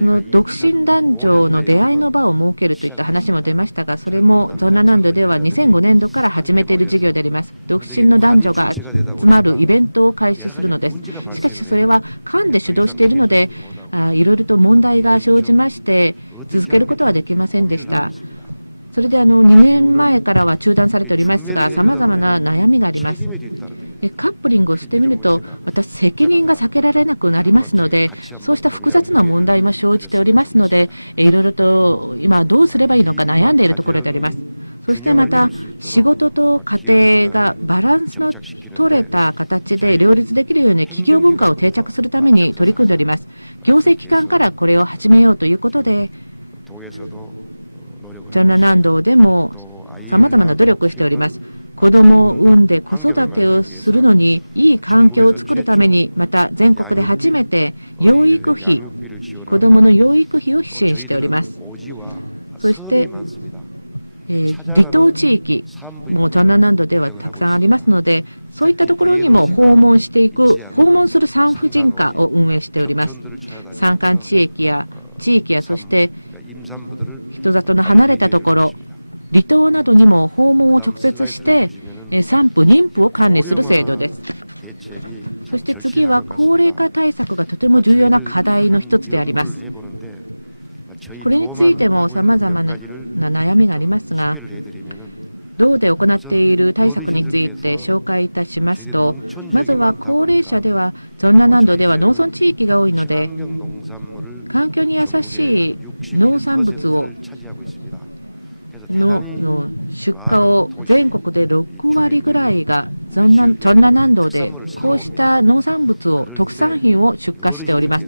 の独身男女の出会いの場を設けるといった話も出ましたが、それもチョンラ南道では2005年度から始めている事業であります。独身の男女が集まるイベントを開始するのです。しかしそれは官で主導しているので、いろいろと問題が生じまして続けることはできませんでした。それで2年前からは中断されておりますが、さまざまな悩みがあります。カップリングをしてみると、また責任が避けられなくなりますので、そうした複雑な問題も生じておりますので、いろいろと今どうすればいいのか悩んでいるところであります。そしてまた仕事と家庭がバランスの取れた形で両立できるように企業文化を定着するために取り組んでおります。行政機関からこれを始めようということで、チョンラ南道でもさまざまな努力をしております。子どもを産んで子育てをするのにいい環境を作るために、また全国で初めて養育費、子どもの養育費を支援しております。そして離島地域もチョンラ南道ではたくさんありますので、そういったところにも訪問していく、訪問する産婦人科を運営しております。山間地域やそして人里の離れたところ、離島などにも訪問を直接して産婦妊婦を管理する制度です。そして次は高齢化対策がとても重要な課題の一つであります。これについてもさまざまな悩みがありますが、道で行っている対策について紹介いたしますと、まずは高齢者ではチョンラ南道では農村地域が多いので、環境に優しい農産物をの出荷を全国で6割ぐらいがチョンラ南道でこうした農産物を特産品を出荷しております。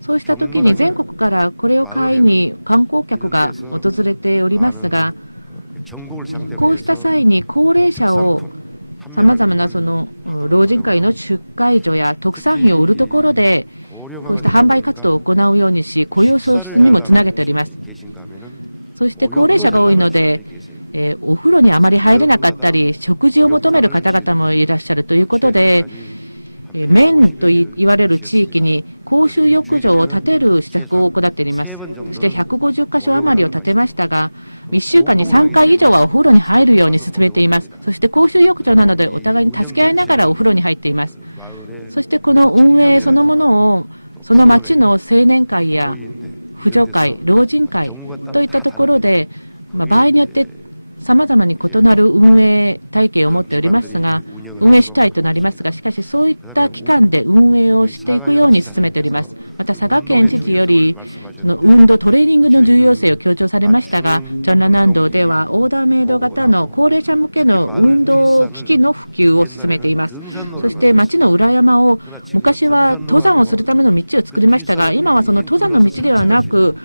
そうした時に全国からこれを買いに観光客が訪れておりますが、こうした際に高齢者をさまざまなその老人会の出会所や特産品を売るところでこうした販売活動を行うようにし、雇用創出にもつなげております。そして高齢者が多いので、お風呂にあまり入れなかったり、食事を求める方々もいらっしゃるということで、綿と言われる地域に公衆浴場を建てる施策を行っています。そして150箇所余りを建てましたが、1週間に3回以上はお風呂に入るように進めています。そして公衆浴場なのでお互いに助け合いながらお風呂に入っています。そしてこの運営そのものを、その町の青年会や扶助会、老人会といったところで、場合によってさまざまに異なる運営体系を持っておりますが、運営主体となりますが、しかしそういった機関で運営をしていくように進めております。また佐賀県知事よりその運動トレーニングの重要性を強調されましたが、チョンラ南道ではオーダーメイド型の高齢者向けの運動機器の普及を進めています。そして町の裏山を昔は登山をするための道を作りましたが、今はその登山の道ではなく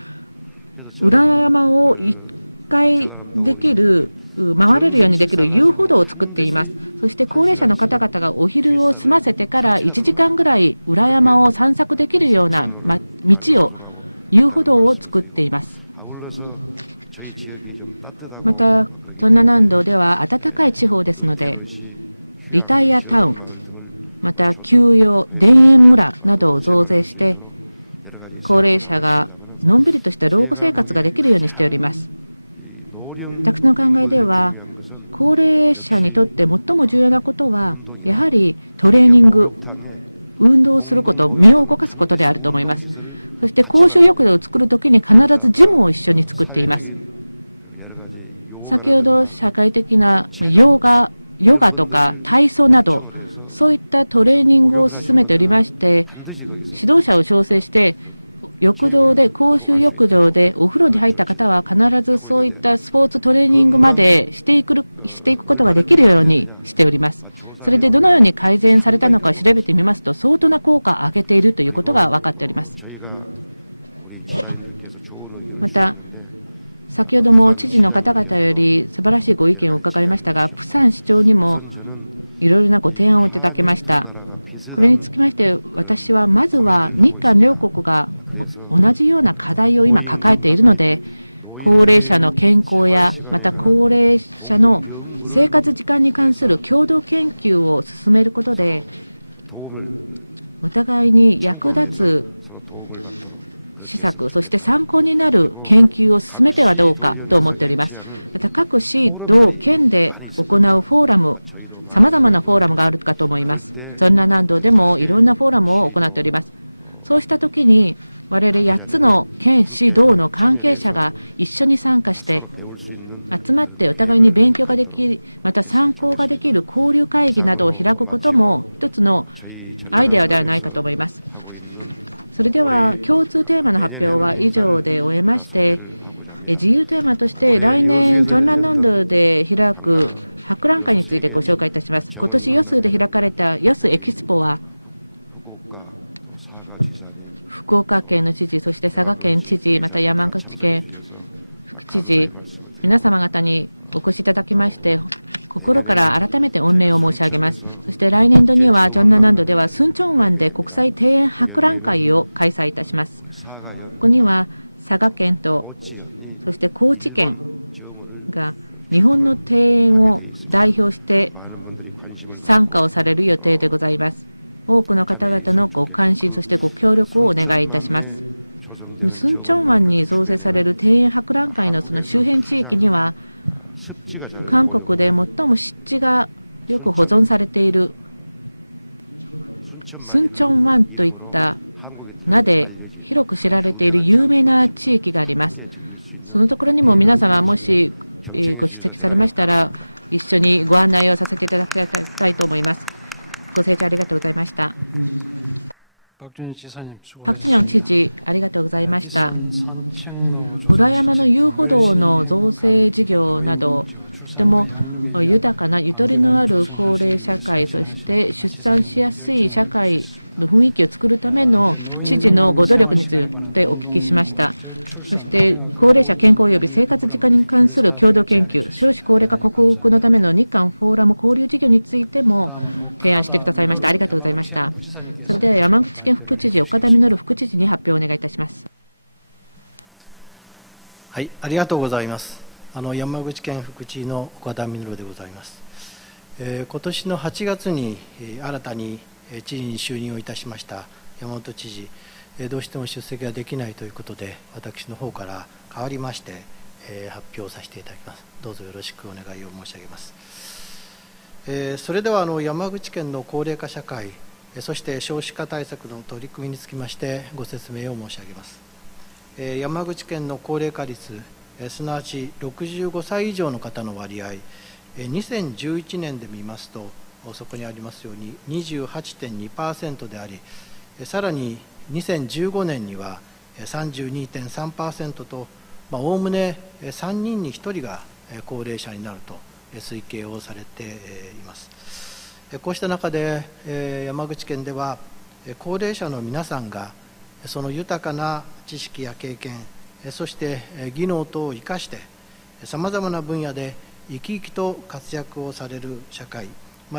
裏山を1回できる回れるようにできる遊歩道を作っています。そして高齢者の方々がお昼を済ませてから1時間ぐらい裏山を散策できるような道を、遊歩道を作っています。またチョンナ南道では暖かい地方ですので、リタイアタウン、また休養田園村などを増税して、高齢者がのんびりとした老後生活ができるようにしております。私の考えでは、高齢者にとって最も重要なことはやはりトレーニング、運動すること、身を動かすことであると思います。そして公衆浴場を作るときに必ずジムを一緒に作っています。先ほど社会的なヨガとか体操など、そういったトレーニングを進めておりまして、指導者を調整して公衆浴場でお風呂に入った方は必ずそういったスポーツトレーニングまでしていくことができるようにしております。それでどのように改善されたのか調べてみますと、相当な効果を上げているということが分かっております。また先ほども知事の方々より素晴らしいご意見を伺いましたが、プサン市長にもいろいろなご提案をいただきました。これにつきまして、私はまずは日韓両国が同じような課題を今抱えているので、高齢者の健康やまた高齢者の生活時間に関する共同研究を進めることで、お互いに役立つ施策、そして参考になる研究を進めてはどうかと思っております。また各市道県で行うフォーラム、さまざまなフォーラムがあるかと思います。チョンナ南道でもいろんなフォーラムを行っております。そうしたときに我々8つの県市道の関係者が一緒に参加して集まってお互いに勉強ができ、また参考ができる交流会議などを開くことも一つのアイデアではないかと思います。それでは共通テーマの発表は以上で終えまして、自由テーマとして来年チョンナ南道で開く博覧会についてご紹介いたします。今年ヨスで開かれたヨスエキスポは、福岡県の知事、そして佐賀県知事、また山口県副知事、皆様方にお越しいただきまして、心から改めて御礼を申し上げます。そして来年度にはチョンナ南道ではスンチョン湾で国際庭園博覧会を開催いたします。ここには佐賀県とそして高知県が日本の庭園を代表して参加をされる予定でございます。多くの方々のご関心、そしてご協力をお願いいたします。スンチョン湾に造成される庭園博覧会のその周辺地域には、韓国で最も湿地がよく保存されているスンチョン湾といった名で広く知られている有名な地域があります。そのところにも皆様もしご出席されましたら、一緒にご案内をさせていただきたいと思います。ご清聴ありがとうございました。パク・チニョン知事、ありがとうございました。裏山の遊歩道の造成事業など、とても豊かなゆとりのある高齢社会、そして出産しやすい社会の雰囲気を作るための知事のご努力についてお聞きしました。そして高齢者健康及び生活時間に関する共同研究、少子高齢化克服のための日韓フォーラム交流事業についても提案してくださいました。ありがとうございました。それでは山口県副知事、岡田稔副知事に発表をお願いいたします。はい、ありがとうございます。山口県副知事の岡田稔でございます。今年の8月に新たに知事に就任をいたしました山本知事、どうしても出席ができないということで、私の方から代わりまして発表させていただきます。どうぞよろしくお願いを申し上げます。それでは山口県の高齢化社会、そして少子化対策の取り組みにつきましてご説明を申し上げます。山口県の高齢化率、すなわち65歳以上の方の割合、2011年で見ますと、そこにありますように 28.2% であり、さらに2015年には 32.3% と、おおむね3人に1人が高齢者になると推計をされています。こうした中で山口県では高齢者の皆さんがその豊かな知識や経験、そして技能等を生かしてさまざまな分野で生き生きと活躍をされる社会、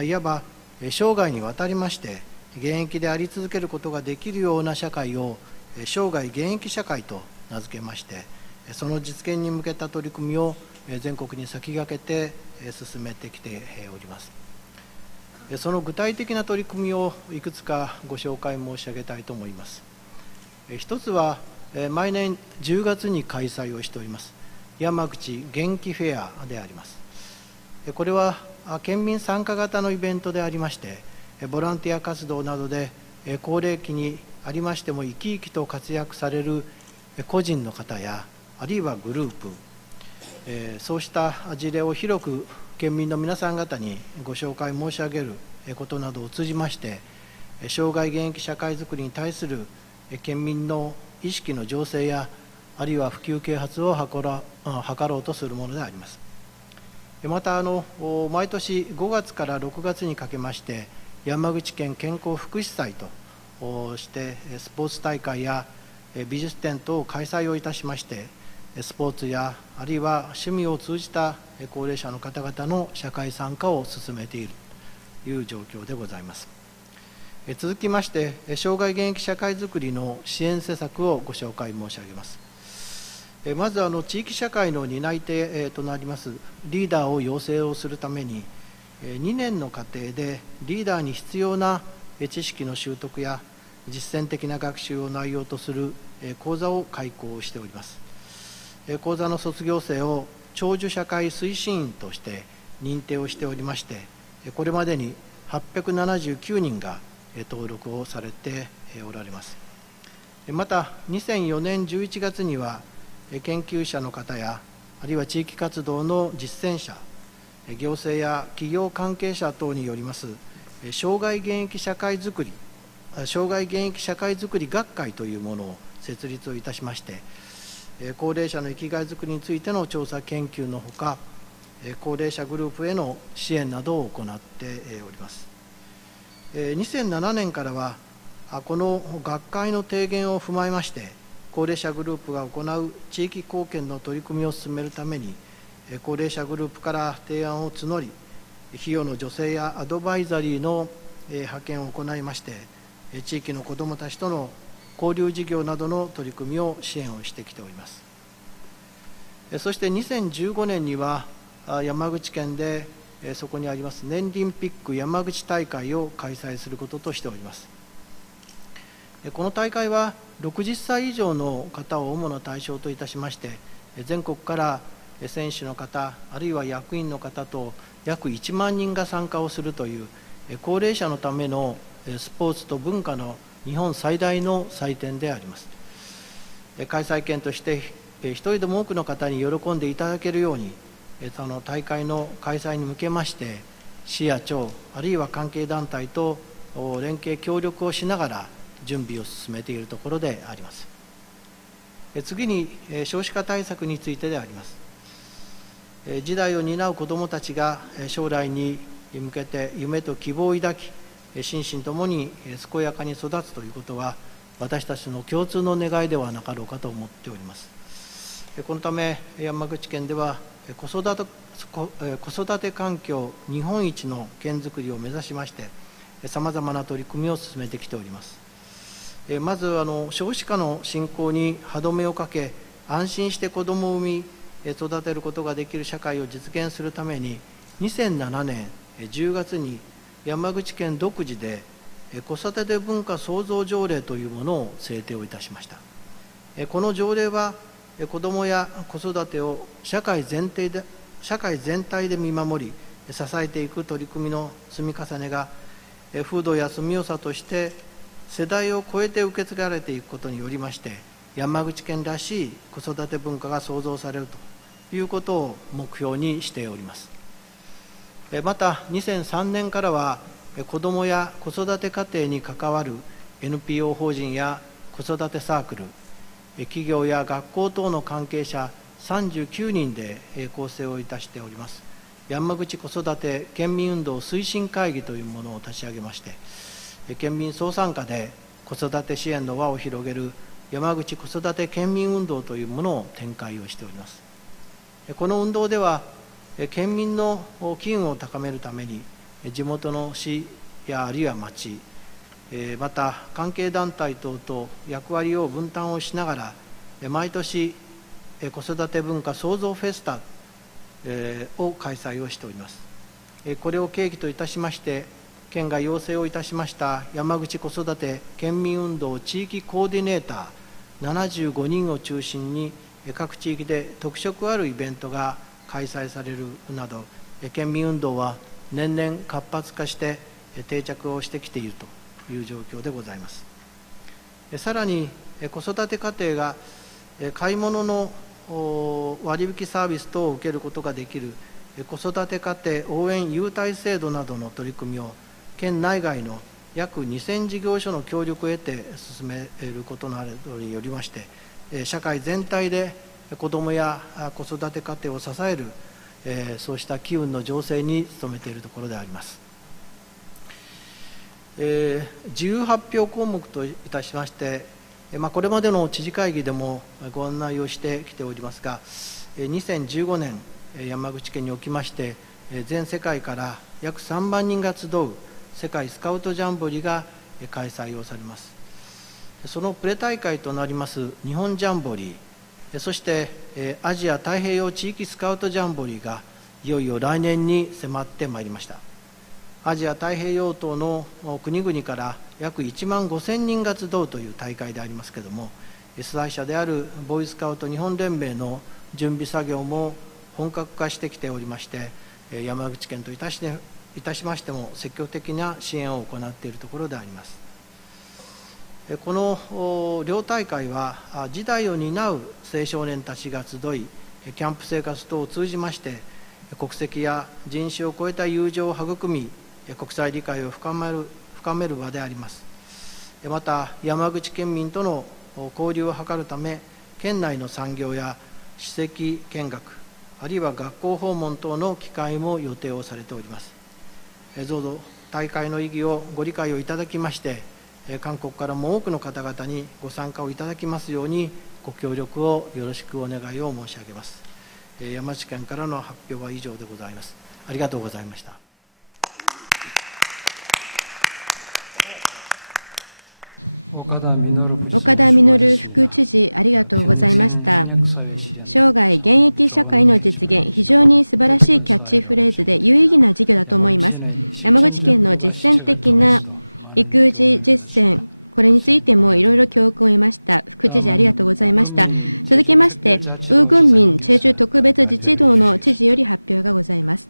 いわば生涯にわたりまして現役であり続けることができるような社会を生涯現役社会と名付けまして、その実現に向けた取り組みを全国に先駆けて進めてきております。その具体的な取り組みをいくつかご紹介申し上げたいと思います。一つは毎年10月に開催をしております山口元気フェアであります。これは県民参加型のイベントでありまして、ボランティア活動などで高齢期にありましても生き生きと活躍される個人の方やあるいはグループ、そうした事例を広く県民の皆さん方にご紹介申し上げることなどを通じまして、生涯現役社会づくりに対する県民の意識の醸成やあるいは普及啓発を図ろうとするものであります。また毎年5月から6月にかけまして山口県健康福祉祭としてスポーツ大会や美術展等を開催をいたしまして、スポーツやあるいは趣味を通じた高齢者の方々の社会参加を進めているという状況でございます。続きまして生涯現役社会づくりの支援施策をご紹介申し上げます。まず地域社会の担い手となりますリーダーを養成をするために2年の過程でリーダーに必要な知識の習得や実践的な学習を内容とする講座を開講しております。講座の卒業生を長寿社会推進員として認定をしておりまして、これまでに879人が登録をされておられます。また2004年11月には研究者の方やあるいは地域活動の実践者、行政や企業関係者等によります生涯現役社会づくり学会というものを設立をいたしまして、高齢者の生きがいづくりについての調査研究のほか、高齢者グループへの支援などを行っております。2007年からはこの学会の提言を踏まえまして高齢者グループが行う地域貢献の取り組みを進めるために高齢者グループから提案を募り、費用の助成やアドバイザリーの派遣を行いまして、地域の子どもたちとの交流事業などの取り組みを支援をしてきております。そして2015年には山口県でそこにあります年リンピック山口大会を開催することとしております。この大会は60歳以上の方を主な対象といたしまして、全国から選手の方あるいは役員の方と約1万人が参加をするという高齢者のためのスポーツと文化の日本最大の祭典であります。開催県として一人でも多くの方に喜んでいただけるようにその大会の開催に向けまして市や町あるいは関係団体と連携協力をしながら準備を進めているところであります。次に少子化対策についてであります。時代を担う子どもたちが将来に向けて夢と希望を抱き心身ともに健やかに育つということは私たちの共通の願いではなかろうかと思っております。このため山口県では子育て環境日本一の県づくりを目指しましてさまざまな取り組みを進めてきております。まず少子化の進行に歯止めをかけ安心して子どもを産み育てることができる社会を実現するために2007年10月に山口県独自で子育て文化創造条例というものを制定をいたしました。この条例は子どもや子育てを社会全体で見守り支えていく取り組みの積み重ねが風土や住みよさとして世代を超えて受け継がれていくことによりまして山口県らしい子育て文化が創造されるということを目標にしております。また2003年からは子どもや子育て家庭に関わる NPO 法人や子育てサークル企業や学校等の関係者39人で構成をいたしております山口子育て県民運動推進会議というものを立ち上げまして県民総参加で子育て支援の輪を広げる山口子育て県民運動というものを展開をしております。この運動では県民の機運を高めるために、地元の市やあるいは町、また関係団体等と役割を分担をしながら、毎年子育て文化創造フェスタを開催をしております。これを契機といたしまして、県が要請をいたしました山口子育て県民運動地域コーディネーター75人を中心に、各地域で特色あるイベントが開催されるなど、県民運動は年々活発化して定着をしてきているという状況でございます。さらに子育て家庭が買い物の割引サービス等を受けることができる子育て家庭応援優待制度などの取り組みを県内外の約2000事業所の協力を得て進めることなどによりまして、社会全体で子どもや子育て家庭を支える、そうした機運の醸成に努めているところであります。自由発表項目といたしまして、これまでの知事会議でもご案内をしてきておりますが、2015年山口県におきまして全世界から約3万人が集う世界スカウトジャンボリーが開催をされます。そのプレ大会となります日本ジャンボリー、そしてアジア太平洋地域スカウトジャンボリーがいよいよ来年に迫ってまいりました。アジア太平洋等の国々から約1万5000人が集うという大会でありますけれども、主催者であるボーイスカウト日本連盟の準備作業も本格化してきておりまして、山口県といたしましても積極的な支援を行っているところであります。この両大会は時代を担う青少年たちが集い、キャンプ生活等を通じまして国籍や人種を超えた友情を育み、国際理解を深める場であります。また山口県民との交流を図るため、県内の産業や史跡見学、あるいは学校訪問等の機会も予定をされております。どうぞ大会の意義をご理解をいただきまして、韓国からも多くの方々にご参加をいただきますようにご協力をよろしくお願いを申し上げます。山口県からの発表は以上でございます。ありがとうございました。岡田稔副知事、ありがとうございました。生涯現役社会の実現、非常に素晴らしいキャッチフレーズで有意義な事業だと思います。山口県の実践的な育児実践、これについてもいろいろ教訓を得ました。副知事、ありがとうございました。続きまして、ウーグンミンチェジュ特別自治道の知事より発表がございます。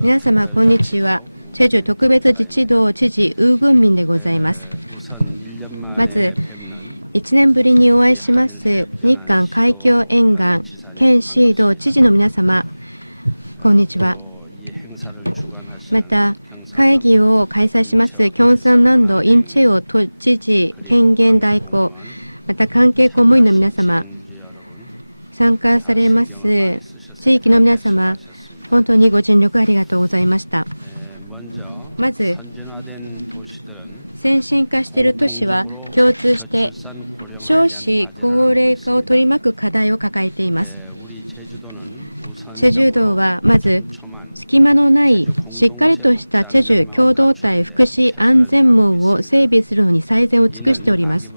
皆様、こんにちは。チェジュ特別自治道知事ウーグンミンでございます。まず、1年ぶりにお会いします日韓海峡沿岸県市道知事の皆様、こんにちは。また、会議を開催しますキョンサン南道インチェオ都知事権限代行、また関係公務員の皆様、参加されます地域の皆様、本当にご尽力ありがとうございました。まず、先進化している都市は共通して少子高齢化を取り巻く課題を抱えています。チェジュ道はまず隙間のないしっかりとしたチェジュ共同体福祉安全網を整備するのに最善を尽くしております。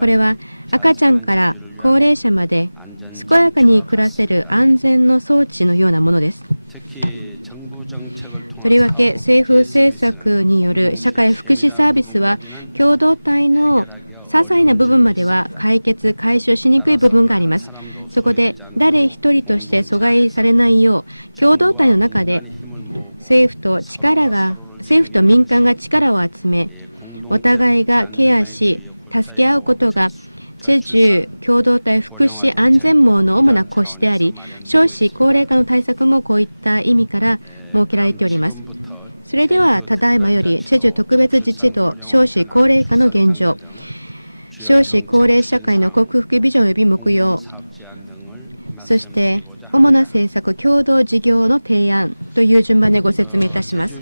これは赤ちゃんから高齢者まで健やかに暮らせる安全の装置のようなものです。とりわけ政府政策による社会福祉サービスは共同体の些細な部分までは解消しにくい部分があります。そこで誰一人として阻害されないよう共同体の中で政府と民間が力を集め、お互いがケアし助け合うことがチェジュ共同体福祉安全網の主な骨子であり、少子高齢化の対策もこういった意味から設けられております。それではただいまよりチェジュ特別自治道少子高齢化の現状、少子高齢社会の克服ビジョン及び目標、そして主な政策共同事業の提案という順番でご説明いたします。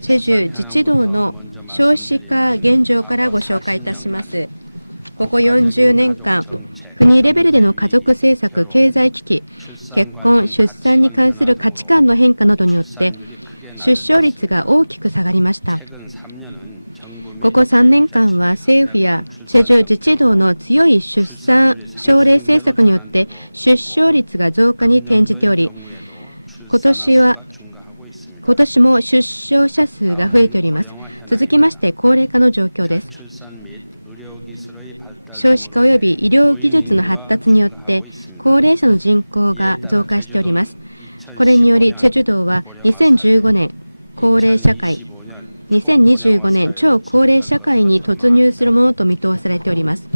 チェジュ自治道の少子化現状からご紹介いたします。ここ40年間、国レベルでの家族政策、経済危機、結婚・出産に関する価値観の変化などによって出生率が大きく下がりました。ここ3年間は政府やチェジュ自治道の強い出産奨励政策によって出生率が増加に転じており、今年も出生者数が増えております。続きまして高齢化の状況です。少子化及び医療技術の発達によって高齢者の人口が増加しております。これによりチェジュ道は2015年高齢社会、2025年超高齢社会に突入するものと見通されております。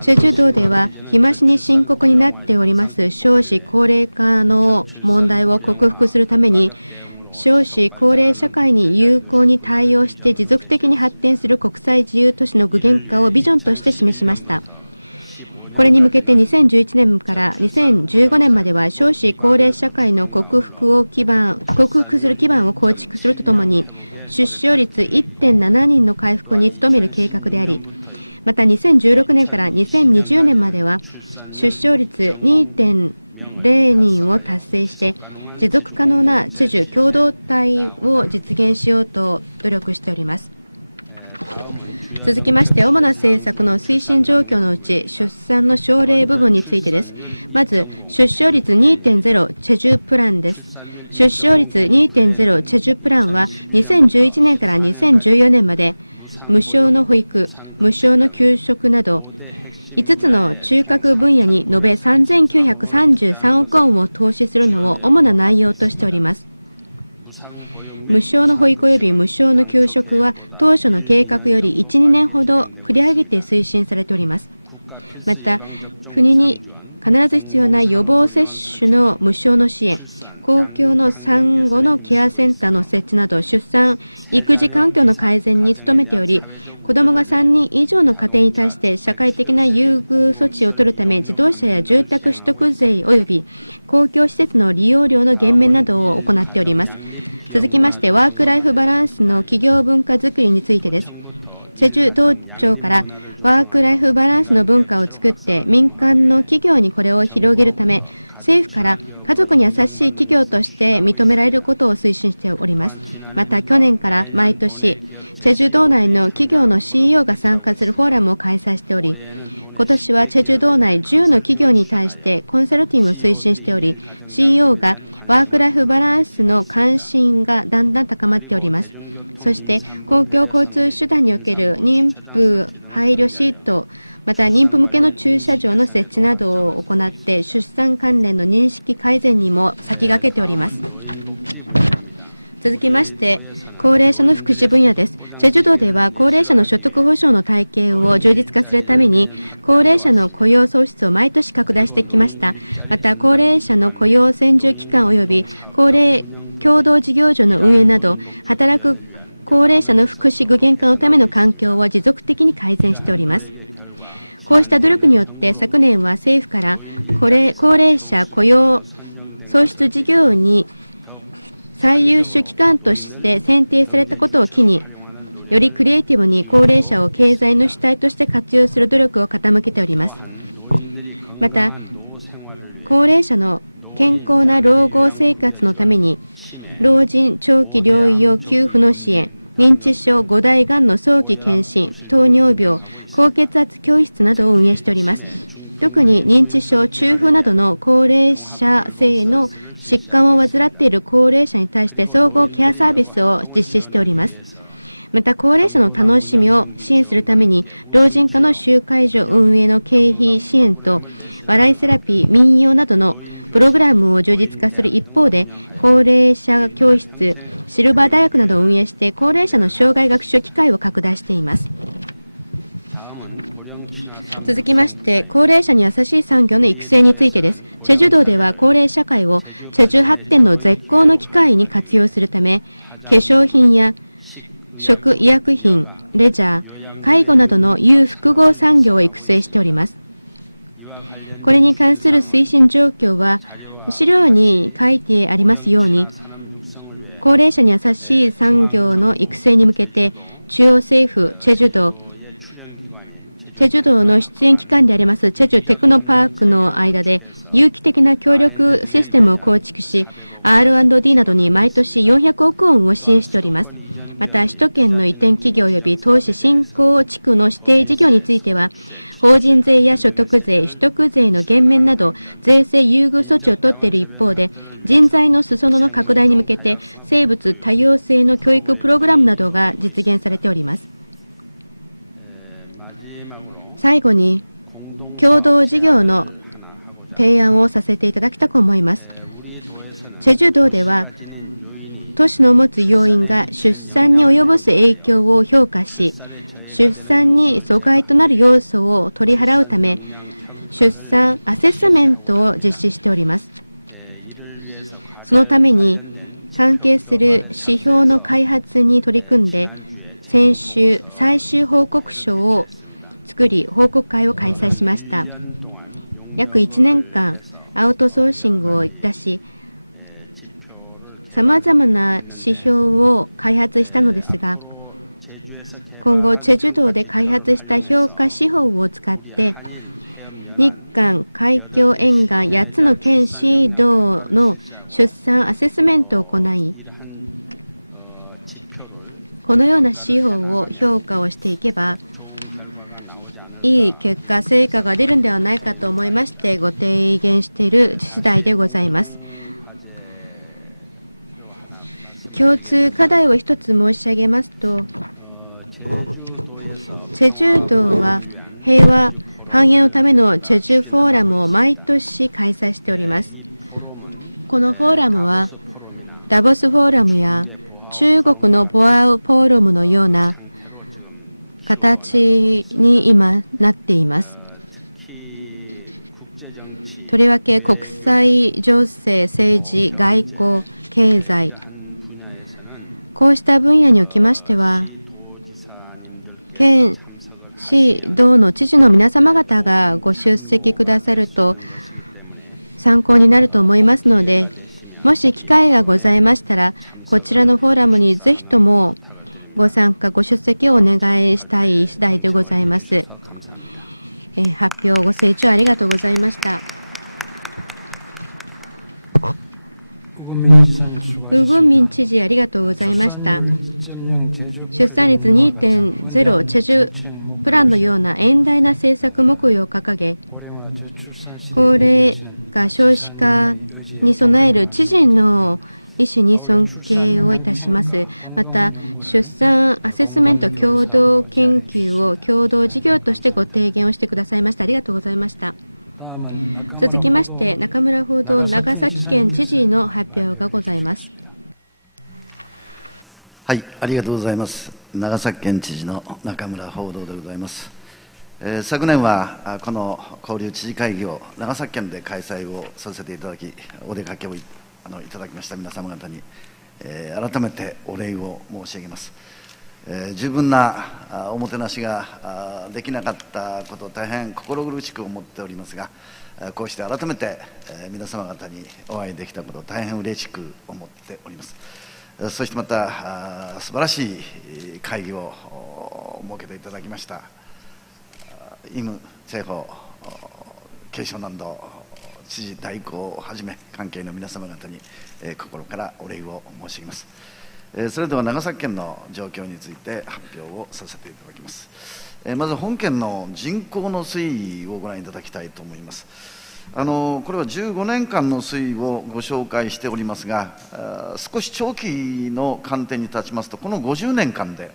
チェジュ道では日増しに深刻になっております少子高齢化の問題を克服するために、少子高齢社会に有効に対応して持続的に発展する国際自由都市の具現化をビジョンとして示しました。これに向けて2011年から2015年までは少子高齢社会の克服する基盤を構築するとともに、出生率 1.7 人の回復に努める計画であり、また2016年から2020年までは出生率 2.0 人を達成して持続可能なチェジュ共同体を実現しようと努力しております。続きまして主な政策の推進状況のうち出産の奨励部分についてです。まず出生率 2.0 チェジュプランです。出生率 2.0 チェジュプランは2011年から2014年まで無償の保育、無償の給食など5つの中核分野に延べ3933億ウォンを投資するのを主な内容としております。無償の保育及び無償の給食は当初の計画より 1,2 年ほど繰り上げて推進されております。また国に必ず必要な予防接種の無償の支援、公共の産後のケアセンターの設置など出産・育児環境の改善に努めており、子どもが3人以上の家庭に対して社会的な優遇措置を取るため自動車や住宅取得税及び公共施設の利用料の減免などを行っております。続きましてワークライフバランスの企業文化づくりについてです。チェジュ道庁からワークライフバランスの文化を作って民間の企業にこれを広げるため、政府から家族に優しい企業として認められることを推進しております。また去年から毎年チェジュ道内の企業の CEO が参加するフォーラムを開催しており、今年はチェジュ道内10の企業に対してコンサルティングを推進しており、 CEO がワークライフバランスの関心がだんだん高まっております。そして公共交通手段における妊婦配慮シート、また妊婦向けの駐車場の設置などを行って出産関連の認識改善にも先駆けております。続きまして高齢者の福祉分野です。チェジュ道では高齢者の所得保障の体系を充実化するために高齢者の雇用創出を毎年拡大してきました。また高齢者の雇用専従機関及び高齢共同事業所の運営など働く高齢者の福祉具現化のための環境を持続的に改善しております。こうした努力によって昨年は政府から高齢者雇用創出事業に最優秀機関として選定されたことを機に、よりクリエイティブに高齢者を経済の主体として活用する努力を傾けております。また高齢者の健康な老後生活のために老人長期療養給付の支援、認知症5大がんの早期検診、糖尿病、高血圧教室などを運営しております。特に認知症、中風などの高齢者性の疾患を患っている高齢者に対して総合ケアサービスを実施しております。また高齢者の楽しみを支援するために老人化の集会所運営の経費支援と笑いセラピー、民謡などのプログラムを充実化する一方で、高齢者教室、シルバー大学などを運営して高齢者の生涯学習機会を拡大しています。続きまして高齢者に優しい産業の育成についてです。チェジュ道では高齢社会をチェジュ発展の絶好の機会に活用するため、化粧品や食医薬品、レジャー、介護などの有複合産業を育成しております。これに関する推進状況は資料に書いてありますように、高齢者に優しい産業の育成に向けて中央政府、チェジュ道、チェジュ道の出演機関でありますチェジュテクノパークの間で有機的な協力システムを構築し、R&D などに毎年400億ウォンを支援しております。また、首都圏の移転企業及び投資振興地区の指定事業については、法人税や所得税、取得税の減免など、税制優遇措置を取っている一方で、人材の裾野の拡大に向けて、生物多様性の教育プログラムなどが実現されております。最後に、共同事業の提案をさせていただきたく思います。チェジュ道では、都市の持つ要因が出産に及ぼす影響を評価し、出産に阻害となる要素を取り払うため、出産アセスメントを実施しております。そのために、関係する指標の開発に取り組んで、先週、最終報告書を作り、報告会を開催しました。約1年間、アウトソーシングをいたし、さまざまな指標を開発したのですが、今後、チェジュ道で開発した評価手法を使って、日韓海峡沿岸8つの県市道の出産アセスメントを行い、このような指標を評価をしていけば、いい結果、成果が出るんではないかと思いまして、ご提言している次第でございます。共通課題を一つ申し上げますと、チェジュ道は平和繁栄のためのチェジュフォーラムを毎年開催しております。このフォーラムはダボスフォーラムや中国のボアウフォーラムのような形に今なっています。とりわけ国際情勢、政治、外交、経済、こうした分野におきましては、県、市、道の知事の皆様方がご出席くださると参考になると思いますので、もし機会がございましたら、こちらのフォーラムにぜひともご参加、ご出席をお願いしたい次第でございます。発表ご清聴ありがとうございました。ウグンミン知事、ありがとうございました。出産率 2.0 チェジュプランのような遠大な政策目標を掲げ、高齢化少子化に備える知事の意思に尊敬をいたします。また、出産アセスメント共同研究を共同事業としてご提言をしてくださいました。ありがとうございました。続きまして、中村報道長崎県知事の発表がございます。はい、ありがとうございます。長崎県知事の中村報道でございます。昨年はこの交流知事会議を長崎県で開催をさせていただき、お出かけをいただきました皆様方に、改めてお礼を申し上げます。十分なおもてなしができなかったこと、大変心苦しく思っておりますが、こうして改めて皆様方にお会いできたことを大変嬉しく思っております。そしてまた素晴らしい会議を設けていただきましたイム・チェホ慶尚南道知事代行をはじめ関係の皆様方に心からお礼を申し上げます。それでは長崎県の状況について発表をさせていただきます。まず本県の人口の推移をご覧いただきたいと思います。これは15年間の推移をご紹介しておりますが、少し長期の観点に立ちますと、この50年間で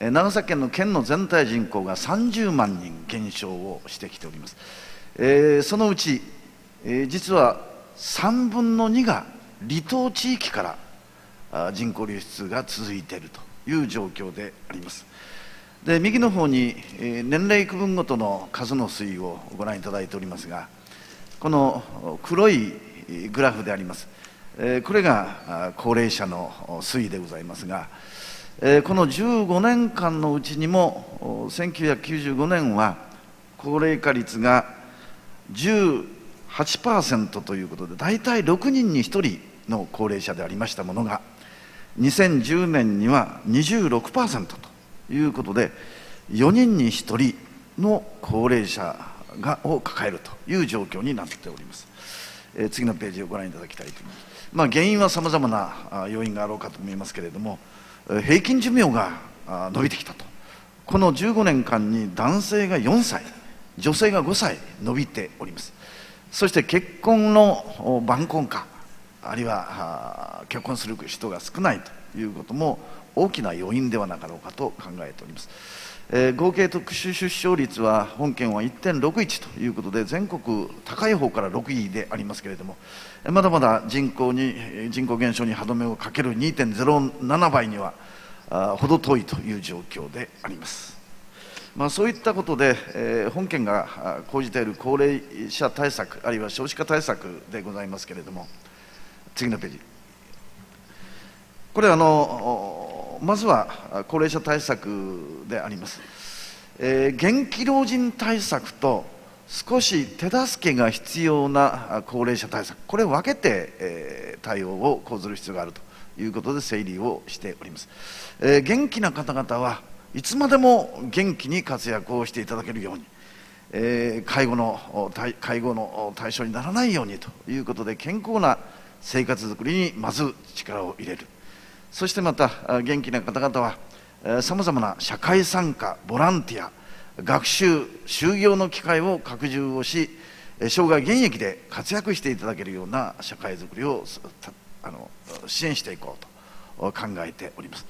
長崎県の県の全体人口が30万人減少をしてきております。そのうち、実は3分の2が離島地域から人口流出が続いているという状況であります。で、右の方に年齢区分ごとの数の推移をご覧いただいておりますが、この黒いグラフであります。これが高齢者の推移でございますが、この15年間のうちにも1995年は高齢化率が 18% ということで、大体6人に1人の高齢者でありましたものが、2010年には 26% ということで、4人に1人の高齢者を抱えるという状況になっております。次のページをご覧いただきたいと思います。原因はさまざまな要因があろうかと思いますけれども、平均寿命が伸びてきたと。この15年間に男性が4歳、女性が5歳伸びております。そして結婚の晩婚化、あるいは結婚する人が少ないということも大きな要因ではなかろうかと考えております。合計特殊出生率は本県は 1.61 ということで全国高い方から6位でありますけれども、まだまだ人口減少に歯止めをかける 2.07 倍には程遠いという状況であります。そういったことで、本県が講じている高齢者対策あるいは少子化対策でございますけれども、次のページ。これまずは高齢者対策であります。元気老人対策と少し手助けが必要な高齢者対策、これを分けて、対応を講ずる必要があるということで整理をしております。元気な方々はいつまでも元気に活躍をしていただけるように、介護の対象にならないようにということで健康な生活づくりにまず力を入れる。そしてまた元気な方々はさまざまな社会参加、ボランティア、学習、就業の機会を拡充をし、生涯現役で活躍していただけるような社会づくりを支援していこうと考えております。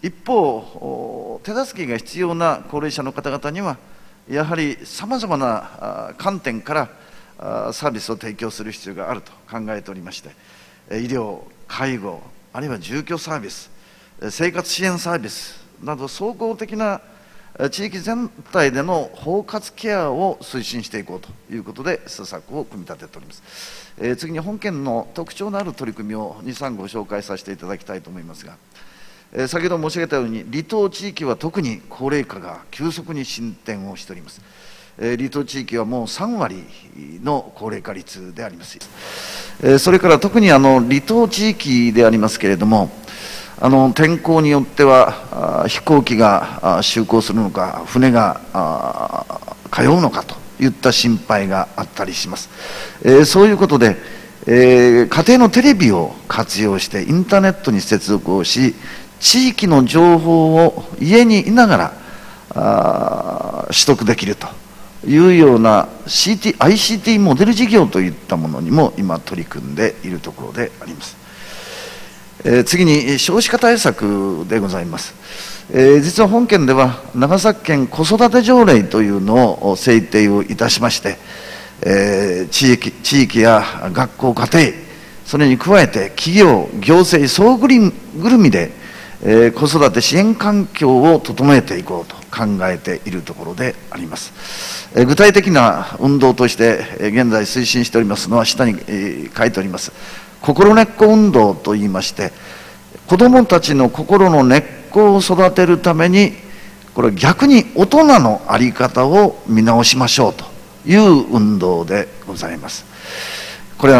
一方、手助けが必要な高齢者の方々にはやはりさまざまな観点からサービスを提供する必要があると考えておりまして、医療、介護、あるいは住居サービス、生活支援サービスなど総合的な地域全体での包括ケアを推進していこうということで施策を組み立てております。次に本県の特徴のある取り組みを2、3ご紹介させていただきたいと思いますが、先ほど申し上げたように離島地域は特に高齢化が急速に進展をしております。離島地域はもう3割の高齢化率であります。それから特に離島地域でありますけれども、天候によっては飛行機が就航するのか船が通うのかといった心配があったりします。そういうことで、家庭のテレビを活用してインターネットに接続をし、地域の情報を家にいながら取得できるというような ICT モデル事業といったものにも今取り組んでいるところであります。次に少子化対策でございます。実は本県では長崎県子育て条例というのを制定をいたしまして、地域や学校、家庭、それに加えて企業、行政総ぐるみで、子育て支援環境を整えていこうと考えているところであります。具体的な運動として現在推進しておりますのは下に書いております心根っこ運動といいまして、子どもたちの心の根っこを育てるためにこれ逆に大人の在り方を見直しましょうという運動でございます。これ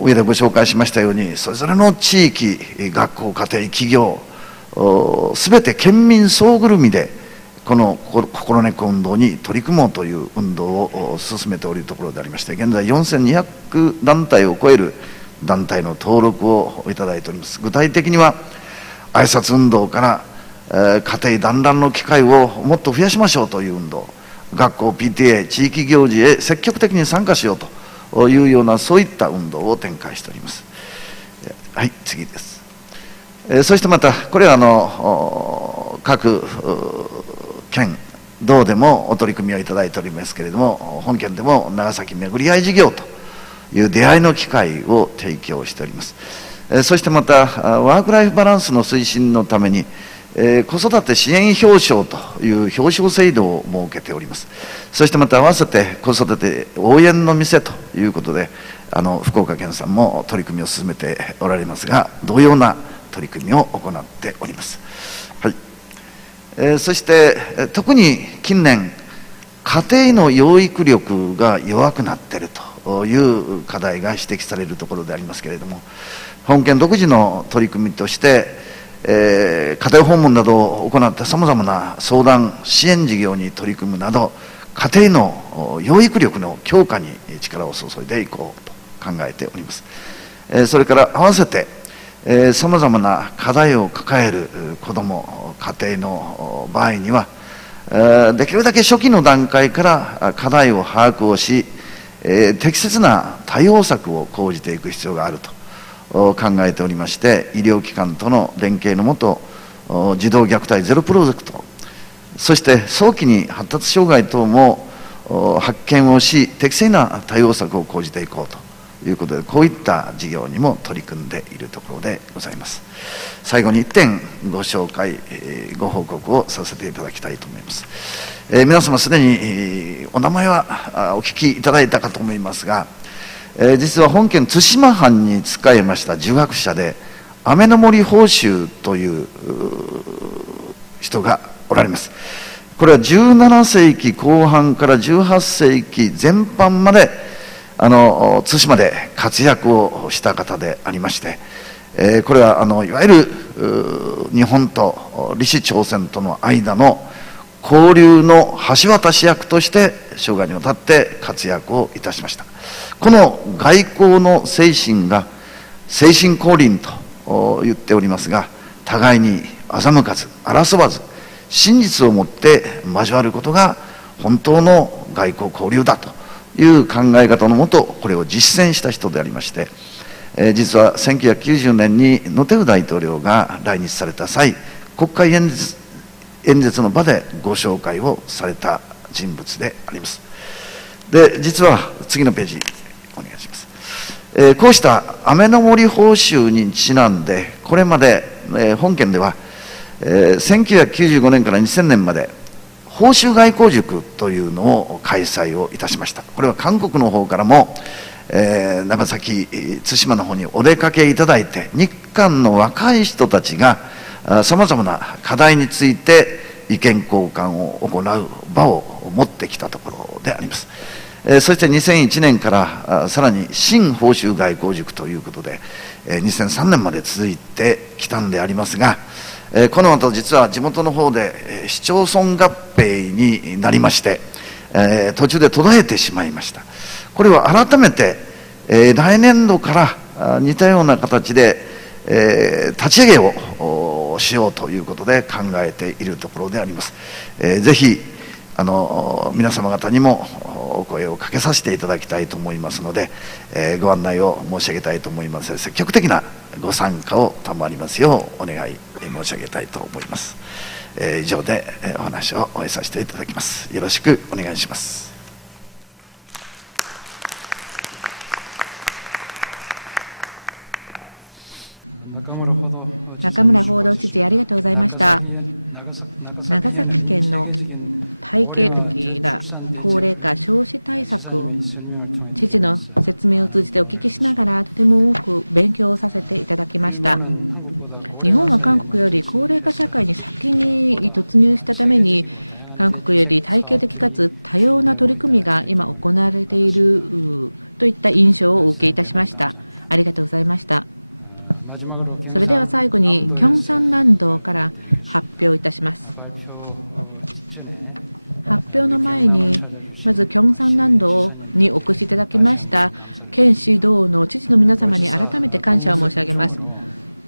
上でご紹介しましたようにそれぞれの地域、学校、家庭、企業すべて県民総ぐるみでこの心根っこ運動に取り組もうという運動を進めておるところでありまして、現在4200団体を超える団体の登録をいただいております。具体的には挨拶運動から家庭団らんの機会をもっと増やしましょうという運動、学校 PTA 地域行事へ積極的に参加しようというようなそういった運動を展開しております。はい、次です。そしてまたこれは各県道でもお取り組みをいただいておりますけれども、本県でも長崎巡り合い事業という出会いの機会を提供しております。そしてまたワークライフバランスの推進のために子育て支援表彰という表彰制度を設けております。そしてまた合わせて子育て応援の店ということで福岡県さんも取り組みを進めておられますが、同様な取り組みを行っております。はい。そして特に近年家庭の養育力が弱くなっているという課題が指摘されるところでありますけれども、本県独自の取り組みとして家庭訪問などを行ってさまざまな相談支援事業に取り組むなど、家庭の養育力の強化に力を注いでいこうと考えております。それから合わせてさまざまな課題を抱える子ども家庭の場合には、できるだけ初期の段階から課題を把握をし、適切な対応策を講じていく必要があると考えておりまして、医療機関との連携のもと、児童虐待ゼロプロジェクト、そして早期に発達障害等も発見をし、適正な対応策を講じていこうということで、こういった事業にも取り組んでいるところでございます。最後に1点ご紹介、ご報告をさせていただきたいと思います。皆様すでにお名前はお聞きいただいたかと思いますが、実は本県対馬藩に仕えました儒学者で、雨の森法宗という人がおられます。これは17世紀後半から18世紀前半まで対馬で活躍をした方でありまして、これはいわゆる日本と李氏朝鮮との間の交流の橋渡し役として生涯にわたって活躍をいたしました。この外交の精神が精神交輪と言っておりますが、互いに欺かず争わず真実をもって交わることが本当の外交交流だという考え方のもと、これを実践した人でありまして、実は1990年にノテウ大統領が来日された際、国会演説の場でご紹介をされた人物であります。で、実は次のページお願いします。こうした雨の森法宗にちなんで、これまで、本県では、1995年から2000年まで法宗外交塾というのを開催をいたしました。これは韓国の方からも、長崎対馬の方にお出かけいただいて、日韓の若い人たちがさまざまな課題について意見交換を行う場を持ってきたところであります。そして2001年からさらに新法宗外交塾ということで2003年まで続いてきたんでありますが、この後実は地元の方で市町村合併になりまして、途中で途絶えてしまいました。これは改めて来年度から似たような形で立ち上げをしようということで考えているところであります。ぜひ皆様方にもお声をかけさせていただきたいと思いますので、ご案内を申し上げたいと思いますので、積極的なご参加を賜りますようお願い申し上げたいと思います。以上でお話を終えさせていただきます。よろしくお願いします。中村報道知事、ありがとうございました。長崎県の体系的な高齢化少子対策を知事の説明を通じてお聞きしながら、とても多く勉強をさせていただきました。日本は韓国より高齢化社会に先に突入したために、韓国より体系的かつ多様な取り組みが今行われているといった印象をお受けいたしました。ありがとうございました。それでは最後にキョンサン南道から発表いたします。発表の前にまずキョンサン南道にお越しいただきました県市道の知事の皆様に改めて感謝を申し上げます。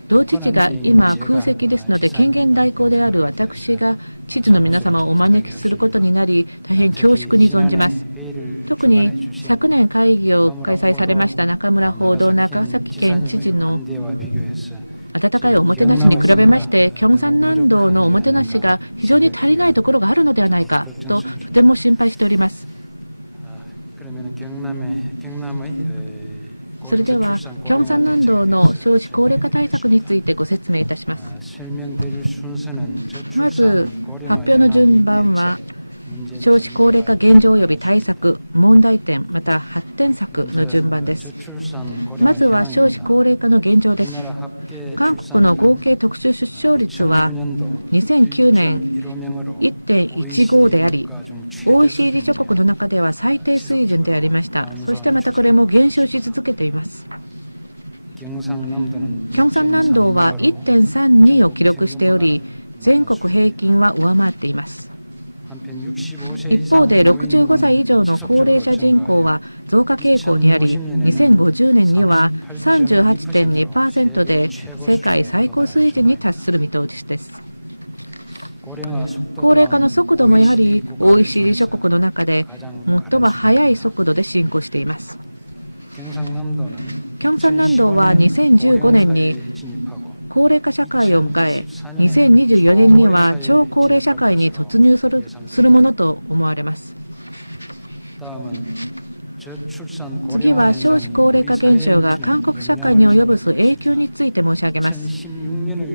道知事が今空席ですので、権限代行である私が知事の皆様をお招きすることになり、大変恐縮に存じます。特に昨年会議を開催されました中村報道長崎県知事の温かいおもてなしに比べまして、キョンサン南道のおもてなしが非常に足りないところがあるのではないかととても心配しております。それではキョンサン南道の少子高齢化対策についてご説明いたします。まず発表の順番は、少子高齢化現状及び対策、問題点、また発展策の順番です。まずは少子高齢化の現状です。韓国の合計特殊出生率は2009年 1.15 であり、OECD 諸国の中では最低水準でありました。そしてまたこれも減少し続けています。キキョンサン南道は 1.32 を記録しており、全国平均は上回っています。一方で65歳以上の高齢者人口は増加傾向にあり、2050年には 38.2% で世界最高水準に達する見通しです。高齢化の速度もやはり OECD 諸国の中で最も速い速度で進行しています。キョンサン南道は2015年に高齢化社会を迎え、2024年には超高齢社会に突入するものと思われます。次は少子高齢化現象が韓国社会に及ぼす影響について申し上げます。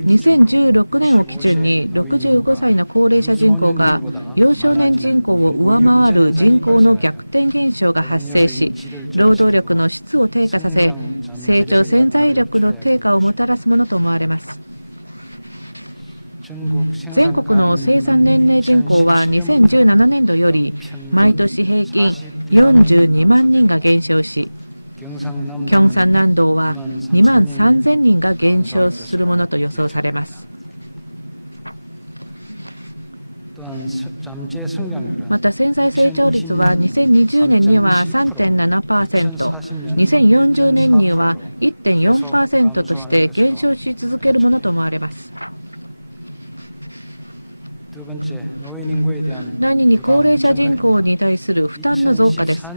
2016年を基準に65歳の高齢者人口が幼少年人口を上回る人口の逆転現象が発生し、労働力の質を低下させ、成長潜在力の低下をもたらすものと思われます。全国の生産年齢人口は2017年度より毎年平均42万人が減少し、キョンサン南道は2万3000人が減少するものと予想されます。また潜在成長率は2020年には 3.7%、2040年には 1.4% として減少し続けるものと思われます。第2に高齢者人口に対する負担の増加です。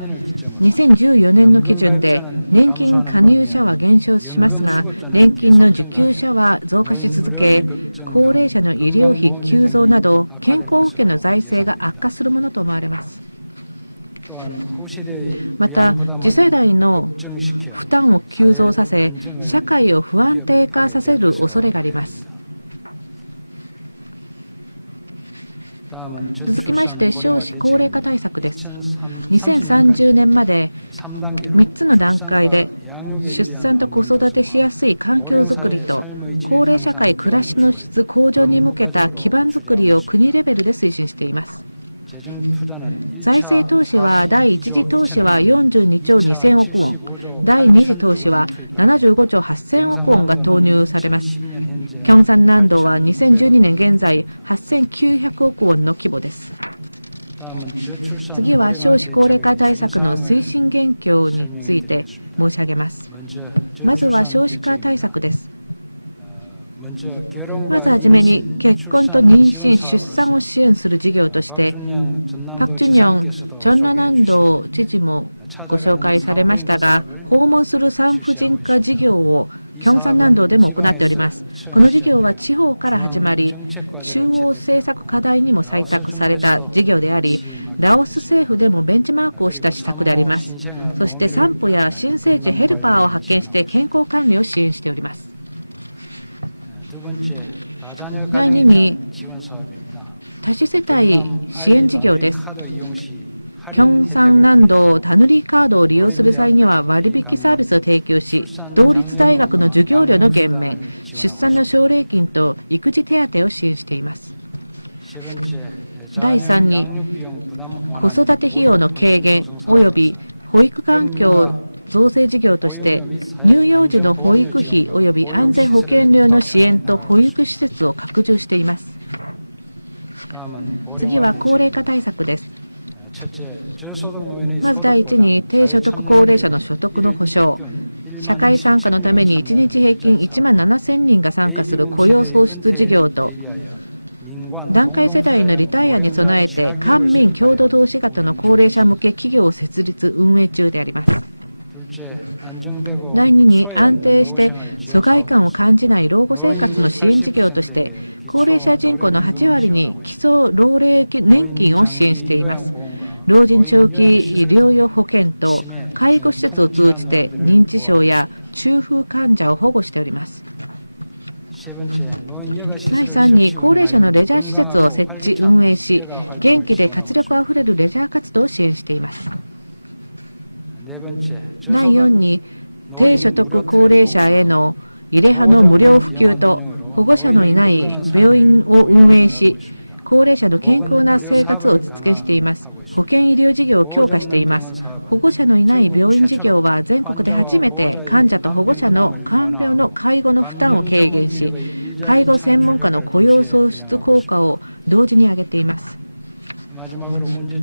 2014年の基準で年金加入者は減少しますが、年金の受給者は増加し続け、高齢者の医療費急増など健康保険の財政が悪化するものと思われます。また次世代の負担を急増させ、社会を不安定化させる恐れがあります。続きまして少子高齢化対策です。2030年まで3つの段階で出産と子育てしやすい環境づくりと高齢社会暮らしの質向上に向けた基盤づくりを国レベルで推進しています。財政投資は第1次投資は42兆2000億ウォン、第2次投資は75兆8000億ウォンが投入されます。キョンサン南道は2012年現在8900億ウォンの規模です。次は少子高齢化対策の推進現況について申し上げます。まずは少子化対策です。まずはじめに結婚と妊娠・出産を支援する事業として、パク・チュニョンチョンラ南道知事もご紹介されましたが、訪問する産婦人科事業をキョンサン南道でも行っております。この事業は地方から始まり、中央政策課題にも採択された事業であり、ラオス政府でもベンチマークをした施策であります。そして産婦や新生児ヘルパーを派遣して健康管理を支援しております。第2に多子世帯支援事業です。キョンサン南道タヌリーカードを利用する際には割引サービスを提供し、同立大学の授業料の減免、出産の奨励金と育児手当を支援しています。第3に子育て費用の軽減及び保育環境造成事業として、乳幼児の保育費及び安全保険料の支援と保育施設を拡充しています。次は高齢化対策です。まず第一に低所得高齢者の所得の保障、社会参加のために1日平均1万7000人が参加する雇用創出事業と、団塊世代のリタイアに備えて官民共同投資型の高齢者向け企業を設立運営中であります。第2に安定して疎外感を感じない老後生活の支援事業として、高齢者人口の8割に基礎老齢年金を支援しています。老人長期療養保険と介護施設を通じて認知症や中風患者を保護しております。第3に高齢者のレジャー施設を設置運営し、元気で活力あふれるレジャー活動を支援しています。第4に低所得高齢者への入れ歯の無料普及と保護者のいない病院を運営し、高齢者の健康な生活を実現しています。保健医療事業を強化しています。保護者のいない病院事業は全国で初めて患者と保護者の看病の介護の負担を軽減し、介護専門家の雇用創出効果を同時に上げています。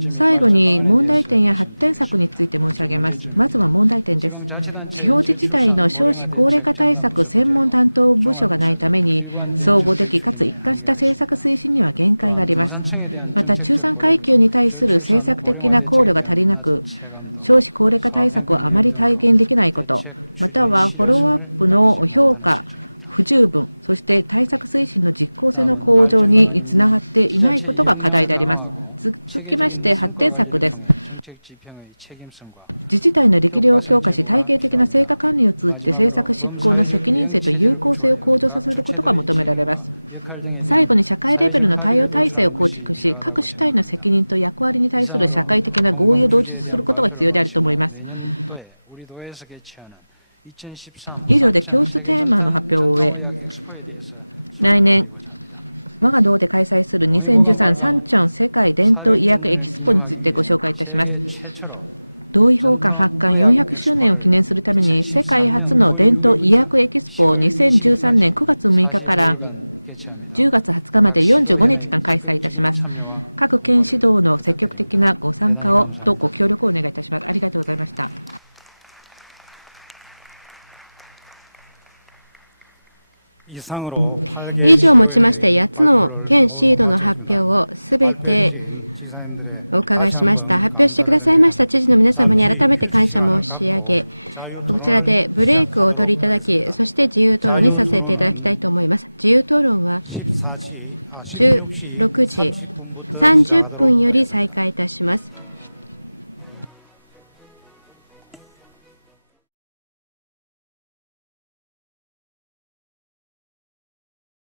最後に問題点や発展策について申し上げます。まずは問題点です。地方自治体の少子高齢化対策専門担当部署がないために、総合的かつ一貫した政策推進には限界があります。また、中産階級に対する政策的な考慮が足りなく、少子高齢化対策をあまり体現できないこと、またはフォローアップの評価不十分、そして対策推進の実効性の向上につながっていないことが課題であります。続きまして発展策です。自治体の力量を強化し、体系的な成果管理を通じて政策執行の責任性と有効性を向上させることが求められます。最後に社会レベルの対応体制を構築し、各主体の責任と役割に対する社会的な合意を同時することが必要であると思います。以上で共通テーマの発表を終え、来年我が道で開催する2013サンチョン世界伝統医薬エキスポについてご紹介いたします。道医法官発刊400周年を記念するために、世界初の伝統医薬エキスポを2013年9月6日から10月20日まで45日間開催いたします。各県指導の積極的なご参加をとご協力をお願いいたします。ありがとうございました。以上をもちまして8つの県シードの発表をすべてお伺いしました。発表してくださいました知事の皆様に改めて感謝申し上げ、こちらでブレイクをお取りいただき、そして自由討論にさせていただきたいと思います。自由討論は16時30分より再開いたします。